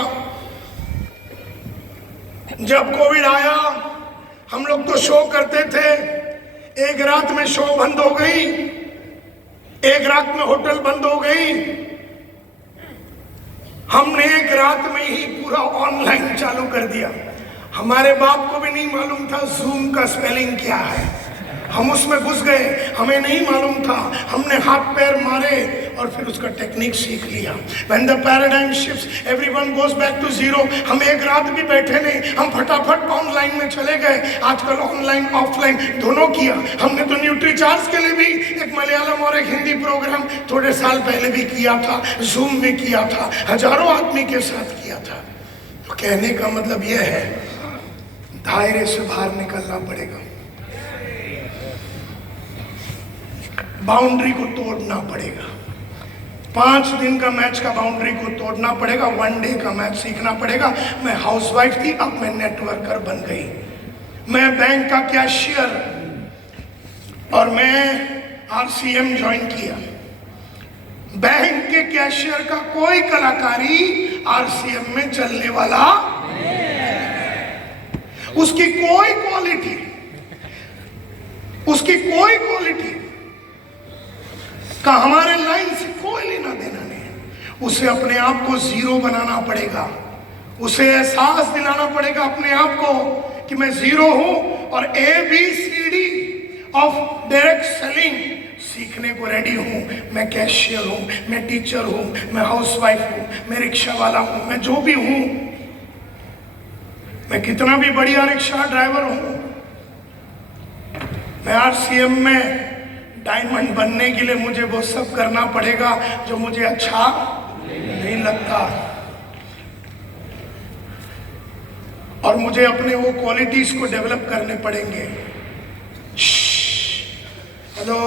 जब कोविड आया हम लोग तो शो करते थे, एक रात में शो बंद हो गई, एक रात में होटल बंद हो गई। हमने एक रात में ही पूरा ऑनलाइन चालू कर दिया। हमारे बाप को भी नहीं मालूम था जूम का स्पेलिंग क्या है। हम उसमें घुस गए, हमें नहीं मालूम था। हमने हाथ पैर मारे और फिर उसका टेक्निक सीख लिया। When the paradigm shifts, everyone goes back to zero. हम एक रात भी बैठे नहीं, हम फटाफट ऑनलाइन में चले गए। आजकल ऑनलाइन ऑफलाइन दोनों किया। हमने तो न्यूट्रीचार्ज के लिए भी एक मलयालम और एक हिंदी प्रोग्राम थोड़े साल पहले भी किया था, जूम में किया था, हजारों आदमी के साथ किया था। तो कहने का मतलब यह है दायरे से बाहर निकलना पड़ेगा, बाउंड्री को तोड़ना पड़ेगा। 5 दिन का मैच का बाउंड्री को तोड़ना पड़ेगा, वनडे का मैच सीखना पड़ेगा। मैं हाउसवाइफ थी, अब मैं नेटवर्कर बन गई। मैं बैंक का कैशियर और मैं RCM ज्वाइन किया। बैंक के कैशियर का कोई कलाकारी RCM में चलने वाला, उसकी कोई क्वालिटी का हमारे लाइन से कोई लेना देना नहीं। उसे अपने आप को जीरो बनाना पड़ेगा। उसे एहसास दिलाना पड़ेगा अपने आप को कि मैं जीरो हूं और ABCD ऑफ डायरेक्ट सेलिंग सीखने को रेडी हूं। मैं कैशियर हूं, मैं टीचर हूं, मैं हाउसवाइफ हूं, मैं रिक्शा वाला हूं, मैं जो भी हूं। मैं कितना भी बढ़िया रिक्शा ड्राइवर हूं, मैं आरसीएम में डायमंड बनने के लिए मुझे वो सब करना पड़ेगा जो मुझे अच्छा नहीं लगता, और मुझे अपने वो क्वालिटीज को डेवलप करने पड़ेंगे। Hello,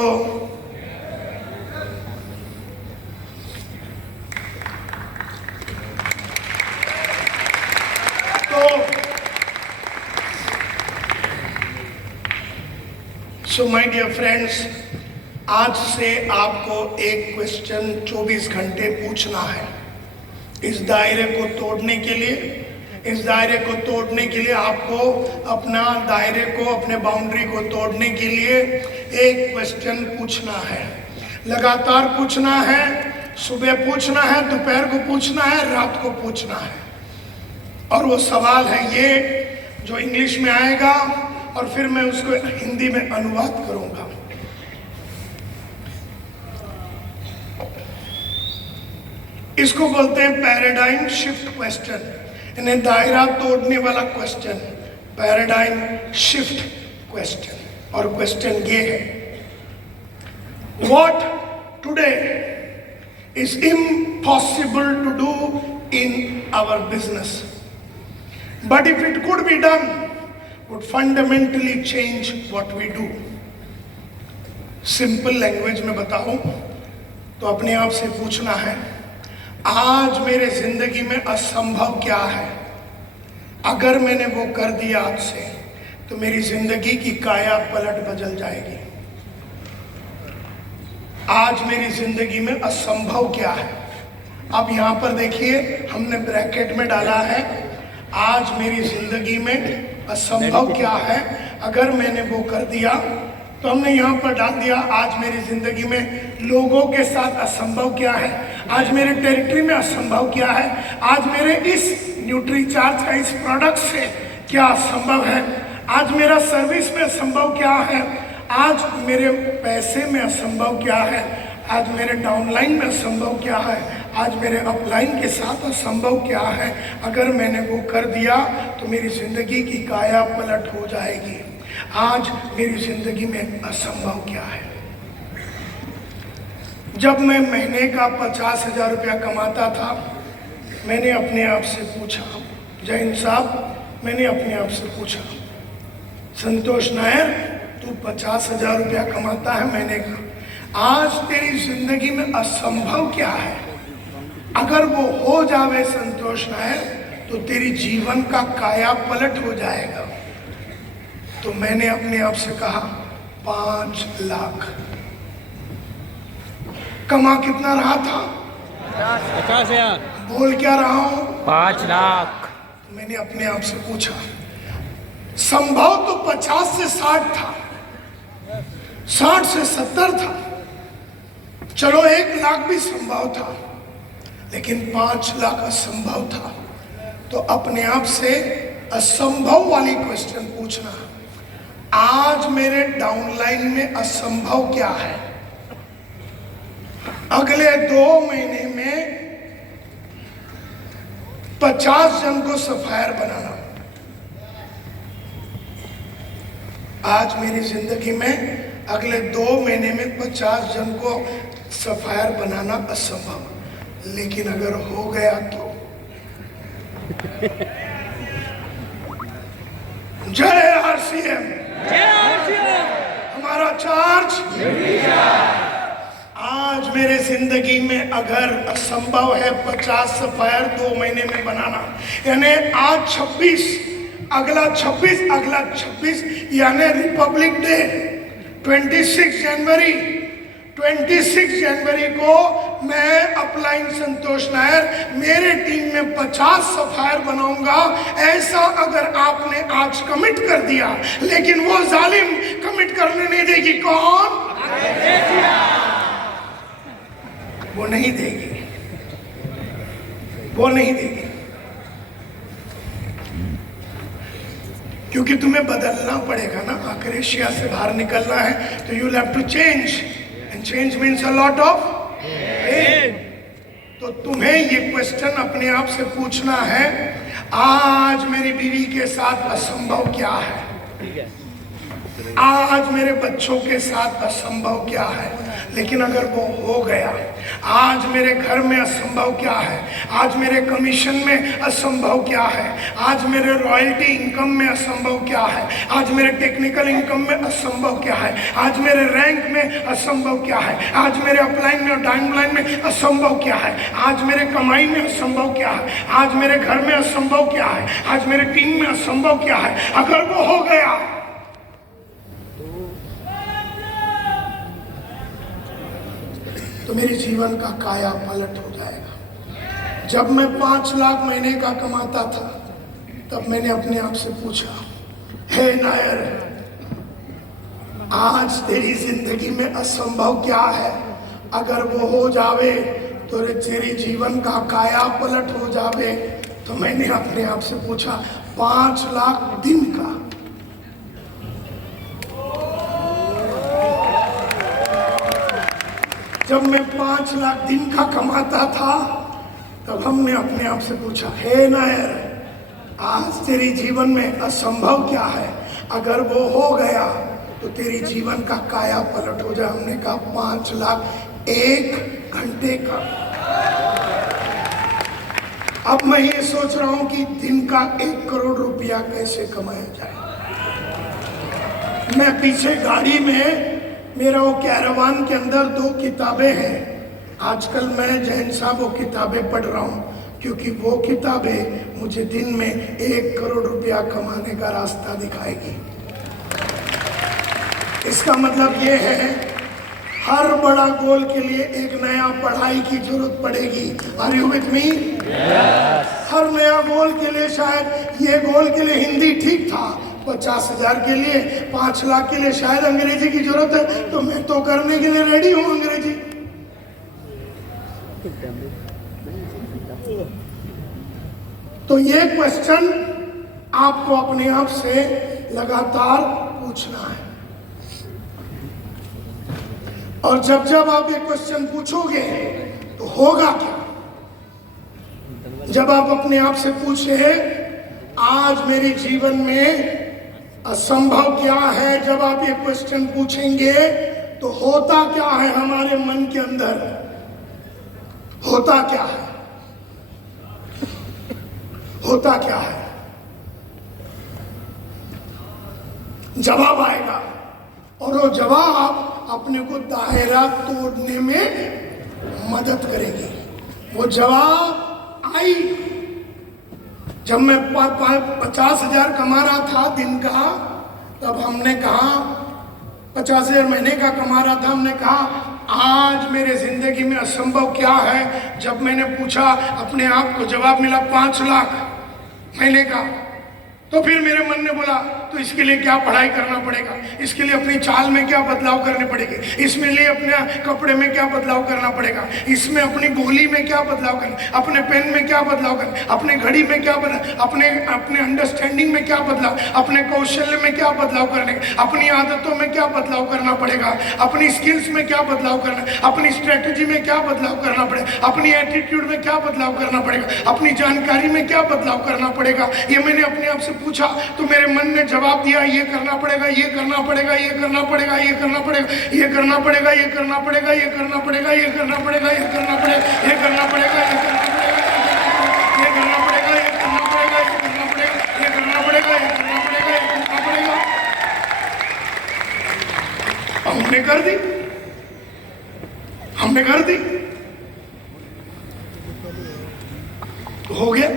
so my dear friends, आज से आपको एक क्वेश्चन 24 घंटे पूछना है। इस दायरे को तोड़ने के लिए आपको अपना दायरे को, अपने बाउंड्री को तोड़ने के लिए एक क्वेश्चन पूछना है। लगातार पूछना है, सुबह पूछना है, दोपहर को पूछना है, रात को पूछना है। और वो सवाल है ये, जो इंग्लिश में आएगा और फिर मैं उसको हिंदी में अनुवाद करूंगा। इसको बोलते हैं पैराडाइम शिफ्ट क्वेश्चन, यानी दायरा तोड़ने वाला क्वेश्चन, पैराडाइम शिफ्ट क्वेश्चन। और क्वेश्चन ये है, what today is impossible to do in our business, but if it could be done would fundamentally change what we do। Simple language में बताऊं तो अपने आप से पूछना है, आज मेरे जिंदगी में असंभव क्या है, अगर मैंने वो कर दिया आज से तो मेरी जिंदगी की काया पलट बदल जाएगी। आज मेरी जिंदगी में असंभव क्या है। अब यहां पर देखिए, हमने ब्रैकेट में डाला है, आज मेरी जिंदगी में असंभव क्या है, अगर मैंने वो कर दिया। तो हमने यहाँ पर डाल दिया, आज मेरी जिंदगी में लोगों के साथ असंभव क्या है, आज मेरे टेरिटरी में असंभव क्या है, आज मेरे इस न्यूट्रीचार्ज का इस प्रोडक्ट से क्या असंभव है, आज मेरा सर्विस में असंभव क्या है, आज मेरे पैसे में असंभव क्या है, आज मेरे डाउनलाइन में असंभव क्या है, आज मेरे अपलाइन के साथ असंभव क्या है। अगर मैंने वो कर दिया तो मेरी जिंदगी की काया पलट हो जाएगी। आज मेरी जिंदगी में असंभव क्या है। जब मैं महीने का 50,000 रुपया कमाता था, मैंने अपने आप से पूछा, जैन साहब, मैंने अपने आप से पूछा, संतोष नायर, तू 50,000 रुपया कमाता है महीने का, आज तेरी जिंदगी में असंभव क्या है, अगर वो हो जावे संतोष नायर तो तेरी जीवन का काया पलट हो जाएगा। तो मैंने अपने आप से कहा 5 लाख। कमा कितना रहा था? 50,000। बोल क्या रहा हूं? 5 लाख। मैंने अपने आप से पूछा, संभव तो 50 से 60 था, 60 से 70 था, चलो 1 लाख भी संभव था, लेकिन 5 लाख असंभव था। तो अपने आप से असंभव वाली क्वेश्चन पूछना, आज मेरे डाउनलाइन में असंभव क्या है, अगले 2 महीने में 50 जन को सफायर बनाना। आज मेरी जिंदगी में अगले 2 महीने में 50 जन को सफायर बनाना असंभव, लेकिन अगर हो गया तो जय आरसीएम, हमारा चार्ज। आज मेरे जिंदगी में अगर असंभव है 50 सफायर 2 महीने में बनाना, यानी आज 26, अगला 26, यानी रिपब्लिक डे 26 जनवरी को मैं अपलाइन संतोष नायर मेरे टीम में 50 सफायर बनाऊंगा। ऐसा अगर आपने आज कमिट कर दिया, लेकिन वो जालिम कमिट करने नहीं देगी। कौन? वो नहीं देगी, वो नहीं देगी, क्योंकि तुम्हें बदलना पड़ेगा ना। अगर एशिया से बाहर निकलना है तो you have to change, and change means a lot of pain. तो तुम्हें ये क्वेश्चन अपने आप से पूछना है, आज मेरी बीवी के साथ असंभव क्या है, ठीक है। आज मेरे बच्चों के साथ असंभव क्या है, लेकिन अगर वो हो गया, आज मेरे घर में असंभव क्या है, आज मेरे कमीशन में असंभव क्या है, आज मेरे रॉयल्टी इनकम में असंभव क्या है, आज मेरे टेक्निकल इनकम में असंभव क्या है, आज मेरे रैंक में असंभव क्या है, आज मेरे अपलाइन में और डाउनलाइन में असंभव क्या है, आज मेरे कमाई में असंभव क्या है, आज मेरे घर में असंभव क्या है, आज मेरे टीम में असंभव क्या है, अगर वो हो गया तो मेरे जीवन का काया पलट हो जाएगा। जब मैं 5 लाख महीने का कमाता था, तब मैंने अपने आप से पूछा, हे नायर, आज तेरी जिंदगी में असंभव क्या है, अगर वो हो जावे तो तेरे जीवन का काया पलट हो जावे। तो मैंने अपने आप से पूछा, 5 लाख दिन का, जब मैं 5 लाख दिन का कमाता था, तब हमने अपने आप से पूछा, हे नायर, आज तेरी जीवन में असंभव क्या है, अगर वो हो गया तो तेरी जीवन का काया पलट हो जाए। हमने कहा 5 लाख 1 घंटे का। अब मैं ये सोच रहा हूं कि दिन का 1 करोड़ रुपया कैसे कमाया जाए। मैं पीछे गाड़ी में, मेरा वो कैरावान के अंदर 2 किताबें हैं। आजकल मैं जैन साहब वो किताबें पढ़ रहा हूँ, क्योंकि वो किताबें मुझे दिन में 1 करोड़ रुपया कमाने का रास्ता दिखाएगी। इसका मतलब ये है, हर बड़ा गोल के लिए एक नया पढ़ाई की जरूरत पड़ेगी। Are you with me? हर नया गोल के लिए, शायद ये गोल के लिए हिंदी ठीक था, 50,000 के लिए, 5 लाख के लिए शायद अंग्रेजी की जरूरत है, तो मैं तो करने के लिए रेडी हूं अंग्रेजी। तो ये क्वेश्चन आपको अपने आप से लगातार पूछना है, और जब जब आप ये क्वेश्चन पूछोगे तो होगा क्या। जब आप अपने आप से पूछे, आज मेरे जीवन में असंभव क्या है, जब आप ये क्वेश्चन पूछेंगे तो होता क्या है हमारे मन के अंदर, होता क्या है, होता क्या है, जवाब आएगा, और वो जवाब अपने को दायरा तोड़ने में मदद करेगी। वो जवाब आई जब मैं 50,000 कमा रहा था दिन का, तब हमने कहा, 50,000 महीने का कमा रहा था, हमने कहा आज मेरे जिंदगी में असंभव क्या है। जब मैंने पूछा अपने आप को, जवाब मिला 5 लाख महीने का। तो फिर मेरे मन ने बोला, तो इसके लिए क्या पढ़ाई करना पड़ेगा, इसके लिए अपनी चाल में क्या बदलाव करने पड़ेंगे, इसमें लिए अपने कपड़े में क्या बदलाव करना पड़ेगा, इसमें अपनी बोली में क्या बदलाव करना, अपने पेन में क्या बदलाव करना, अपने घड़ी में क्या बदलाव, अपने अंडरस्टैंडिंग में क्या बदलाव, अपने कौशल्य में क्या बदलाव करने, अपनी आदतों में क्या बदलाव करना पड़ेगा, अपनी स्किल्स में क्या बदलाव करना, अपनी स्ट्रेटजी में क्या बदलाव करना पड़ेगा, अपनी एटीट्यूड में क्या बदलाव करना पड़ेगा, अपनी जानकारी में क्या बदलाव करना पड़ेगा। ये मैंने अपने आप से पूछा, तो मेरे मन ने जवाब दिया, ये करना पड़ेगा, ये करना पड़ेगा, ये करना पड़ेगा, ये करना पड़ेगा, ये करना पड़ेगा, ये करना पड़ेगा, ये करना पड़ेगा, ये करना पड़ेगा, ये करना पड़ेगा, ये करना पड़ेगा, ये करना पड़ेगा, ये करना पड़ेगा, ये करना पड़ेगा, ये करना पड़ेगा, ये करना पड़ेगा, ये करना पड़ेगा, ये करना पड़ेगा। हमने कर दी, हमने कर दी, हो गया।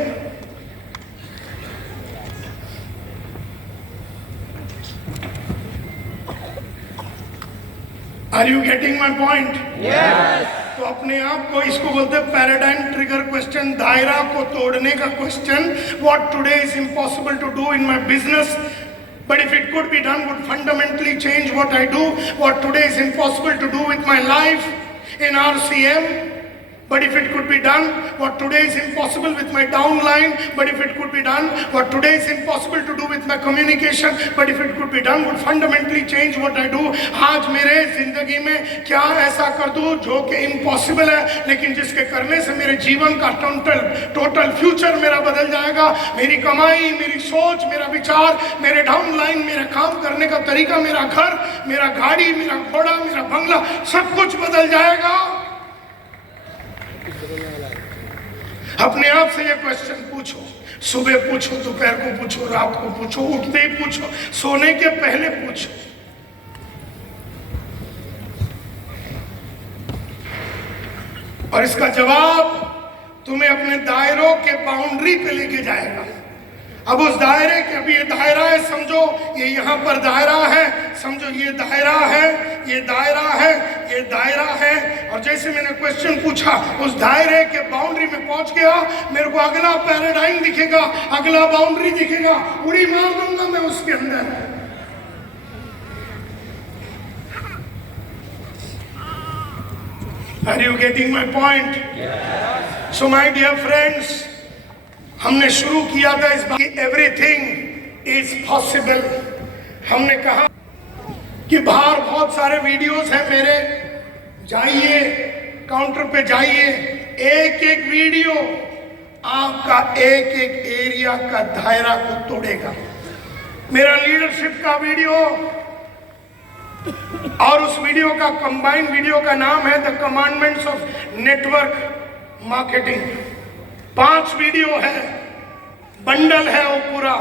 Are you getting my point? Yes. तो अपने आप को, इसको बोलते हैं पैराडाइम ट्रिगर क्वेश्चन, दायरा को तोड़ने का question. What today is impossible to do in my business, but if it could be done, would fundamentally change what I do. What today is impossible to do with my life in RCM, but if it could be done, what today is impossible with my downline, but if it could be done, what today is impossible to do with my communication, but if it could be done, would fundamentally change what I do. आज मेरे जिंदगी में क्या ऐसा कर दूं जो कि इम्पॉसिबल है, लेकिन जिसके करने से मेरे जीवन का टोटल फ्यूचर मेरा बदल जाएगा। मेरी कमाई, मेरी सोच, मेरा विचार, मेरे डाउनलाइन, मेरा काम करने का तरीका, मेरा घर, मेरा गाड़ी, मेरा घोड़ा, मेरा बंगला, सब कुछ बदल जाएगा। अपने आप से ये क्वेश्चन पूछो, सुबह पूछो, दोपहर को पूछो, रात को पूछो, उठते ही पूछो, सोने के पहले पूछो। और इसका जवाब तुम्हें अपने दायरों के बाउंड्री पे लेके जाएगा। अब उस दायरे के, अभी ये दायरा है, समझो ये यहाँ पर दायरा है, समझो ये दायरा है, ये दायरा है, ये दायरा है। और जैसे मैंने क्वेश्चन पूछा, उस दायरे के बाउंड्री में पहुंच गया, मेरे को अगला पैराडाइम दिखेगा, अगला बाउंड्री दिखेगा, उड़ी मार दूंगा मैं उसके अंदर। Are you getting my point? Yes. So my dear friends, हमने शुरू किया था इस बात कि एवरीथिंग इज पॉसिबल। हमने कहा कि बाहर बहुत सारे वीडियोस हैं मेरे, जाइए काउंटर पे जाइए, एक एक वीडियो आपका एक एक एरिया का दायरा को तोड़ेगा। मेरा लीडरशिप का वीडियो और उस वीडियो का कंबाइंड वीडियो का नाम है the commandments of network marketing. 5 video है, बंडल है वो पूरा,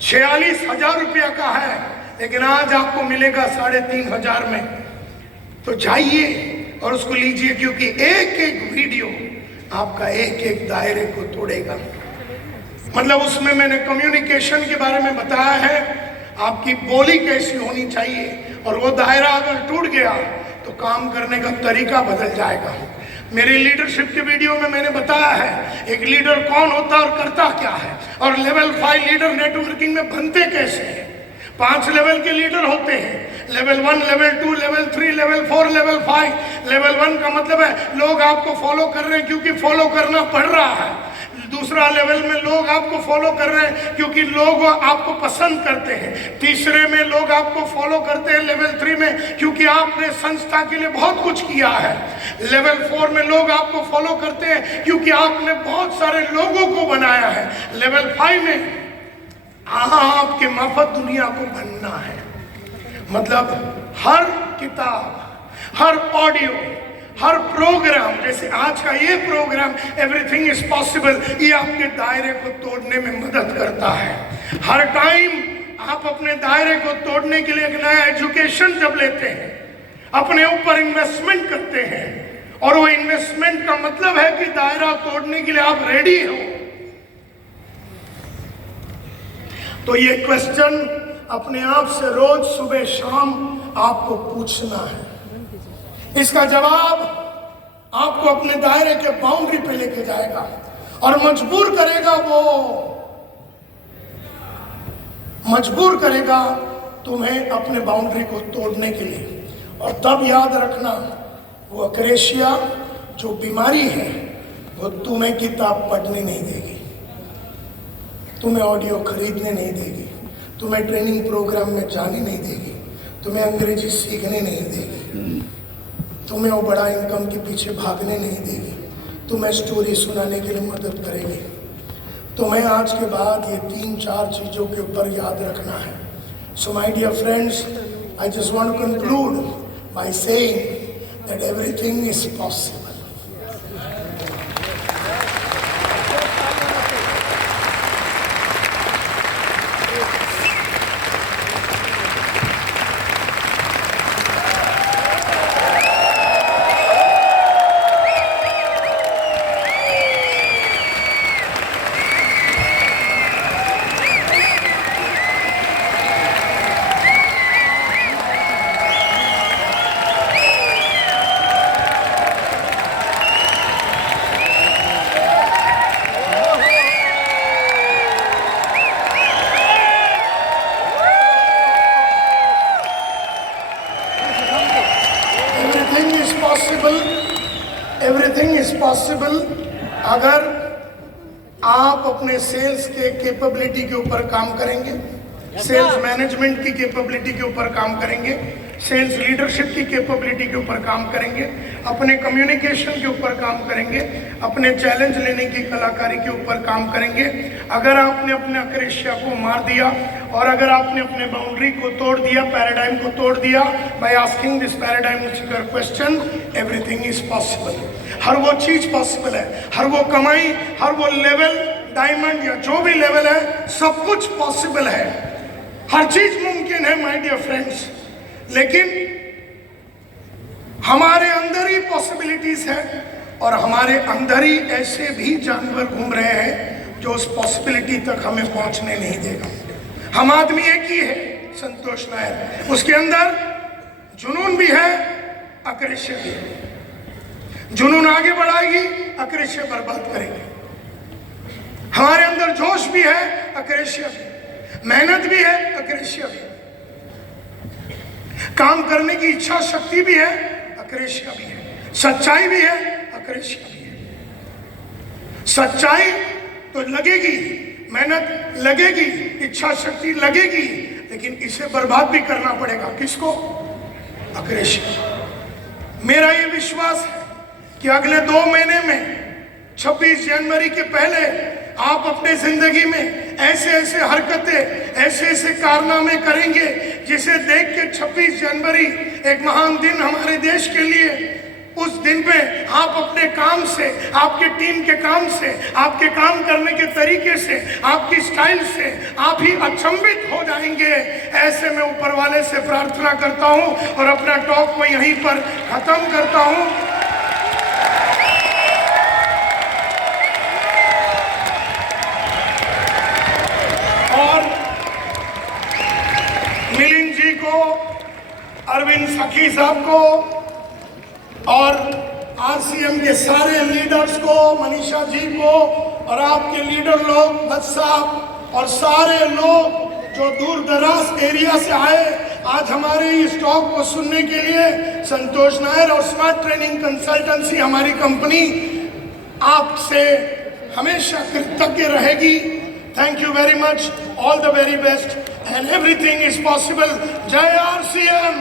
46,000 रुपया का है, लेकिन आज आपको मिलेगा 3,500 में। तो जाइए और उसको लीजिए, क्योंकि एक एक वीडियो आपका एक एक दायरे को तोड़ेगा। मतलब उसमें मैंने कम्युनिकेशन के बारे में बताया है, आपकी बोली कैसी होनी चाहिए, और वो दायरा अगर टूट गया तो काम करने का तरीका बदल जाएगा। मेरे लीडरशिप के वीडियो में मैंने बताया है एक लीडर कौन होता और करता क्या है, और लेवल 5 लीडर नेटवर्किंग में बनते कैसे हैं। 5 लेवल के लीडर होते हैं, level 1, level 2, level 3, level 4, level 5। Level 1 का मतलब है लोग आपको फॉलो कर रहे हैं क्योंकि फॉलो करना पड़ रहा है। दूसरा लेवल में लोग आपको फॉलो कर रहे हैं क्योंकि लोग आपको पसंद करते हैं। तीसरे में लोग आपको फॉलो करते हैं लेवल 3 में क्योंकि आपने संस्था के लिए बहुत कुछ किया है। लेवल 4 में लोग आपको फॉलो करते हैं क्योंकि आपने बहुत सारे लोगों को बनाया है। लेवल 5 में आपके मार्फत दुनिया को बनना है। मतलब हर किताब, हर ऑडियो, हर प्रोग्राम, जैसे आज का ये प्रोग्राम एवरीथिंग इज पॉसिबल, ये आपके दायरे को तोड़ने में मदद करता है। हर टाइम आप अपने दायरे को तोड़ने के लिए एक नया एजुकेशन जब लेते हैं, अपने ऊपर इन्वेस्टमेंट करते हैं, और वो इन्वेस्टमेंट का मतलब है कि दायरा तोड़ने के लिए आप रेडी हो। तो ये क्वेश्चन अपने आप से रोज सुबह शाम आपको पूछना है। इसका जवाब आपको अपने दायरे के बाउंड्री पे लेके जाएगा और मजबूर करेगा तुम्हें अपने बाउंड्री को तोड़ने के लिए। और तब याद रखना, वो अक्रेशिया जो बीमारी है वो तुम्हें किताब पढ़ने नहीं देगी, तुम्हें ऑडियो खरीदने नहीं देगी, तुम्हें ट्रेनिंग प्रोग्राम में जाने नहीं देगी, तुम्हें अंग्रेजी सीखने नहीं देगी, तुम्हें वो बड़ा इनकम के पीछे भागने नहीं देगी, तुम्हें स्टोरी सुनाने के लिए मदद करेगी। तुम्हें आज के बाद ये 3-4 चीज़ों के ऊपर याद रखना है। So my dear friends, I just want to conclude by saying that everything is possible. Everything is possible अगर आप अपने सेल्स के कैपेबिलिटी के ऊपर काम करेंगे, सेल्स मैनेजमेंट की कैपेबिलिटी के ऊपर काम करेंगे, सेल्स लीडरशिप की कैपेबिलिटी के ऊपर काम करेंगे, अपने कम्युनिकेशन के ऊपर काम करेंगे, अपने चैलेंज लेने की कलाकारी के ऊपर काम करेंगे। अगर आपने अपने अक्रेशिया को मार दिया और अगर आपने अपने बाउंड्री को तोड़ दिया, पैराडाइम को तोड़ दिया, by asking this paradigm question, everything is possible. हर वो चीज पॉसिबल है, हर वो कमाई, हर वो लेवल, डायमंड या जो भी लेवल है, सब कुछ पॉसिबल है, हर चीज मुमकिन है माय डियर फ्रेंड्स। लेकिन हमारे अंदर ही पॉसिबिलिटीज है और हमारे अंदर ही ऐसे भी जानवर घूम रहे हैं जो उस पॉसिबिलिटी तक हमें पहुंचने नहीं देगा। हम आदमी एक ही है, संतोष नायर, उसके अंदर जुनून भी है, अक्रेशिया भी है। जुनून आगे बढ़ाएगी, अक्रेशिया बर्बाद करेगी। हमारे अंदर जोश भी है, अक्रेशिया भी, मेहनत भी है, अक्रेशिया भी, काम करने की इच्छा शक्ति भी है, अक्रेशिया भी है, सच्चाई भी है, अक्रेशिया भी है। सच्चाई तो लगेगी, मेहनत लगेगी, इच्छा शक्ति लगेगी, लेकिन इसे बर्बाद भी करना पड़ेगा। किसको? अक्रेशिया। मेरा ये विश्वास है कि अगले 2 महीने में 26 जनवरी के पहले आप अपने जिंदगी में ऐसे ऐसे हरकतें, ऐसे ऐसे कारनामे करेंगे जिसे देख के 26 जनवरी एक महान दिन हमारे देश के लिए, उस दिन पे आप अपने काम से, आपके टीम के काम से, आपके काम करने के तरीके से, आपकी स्टाइल से आप ही अचंभित हो जाएंगे। ऐसे मैं ऊपर वाले से प्रार्थना करता हूं और अपना टॉक को यहीं पर खत्म करता हूं। और मिलिंद जी को, अरविंद सखी साहब को और आरसीएम के सारे लीडर्स को, मनीषा जी को और आपके लीडर लोग, भट्ट साहब और सारे लोग जो दूर दराज एरिया से आए आज हमारे इस टॉक को सुनने के लिए, संतोष नायर और स्मार्ट ट्रेनिंग कंसल्टेंसी हमारी कंपनी आपसे हमेशा कृतज्ञ रहेगी। Thank you very much, all the very best and everything is possible. जय आरसीएम।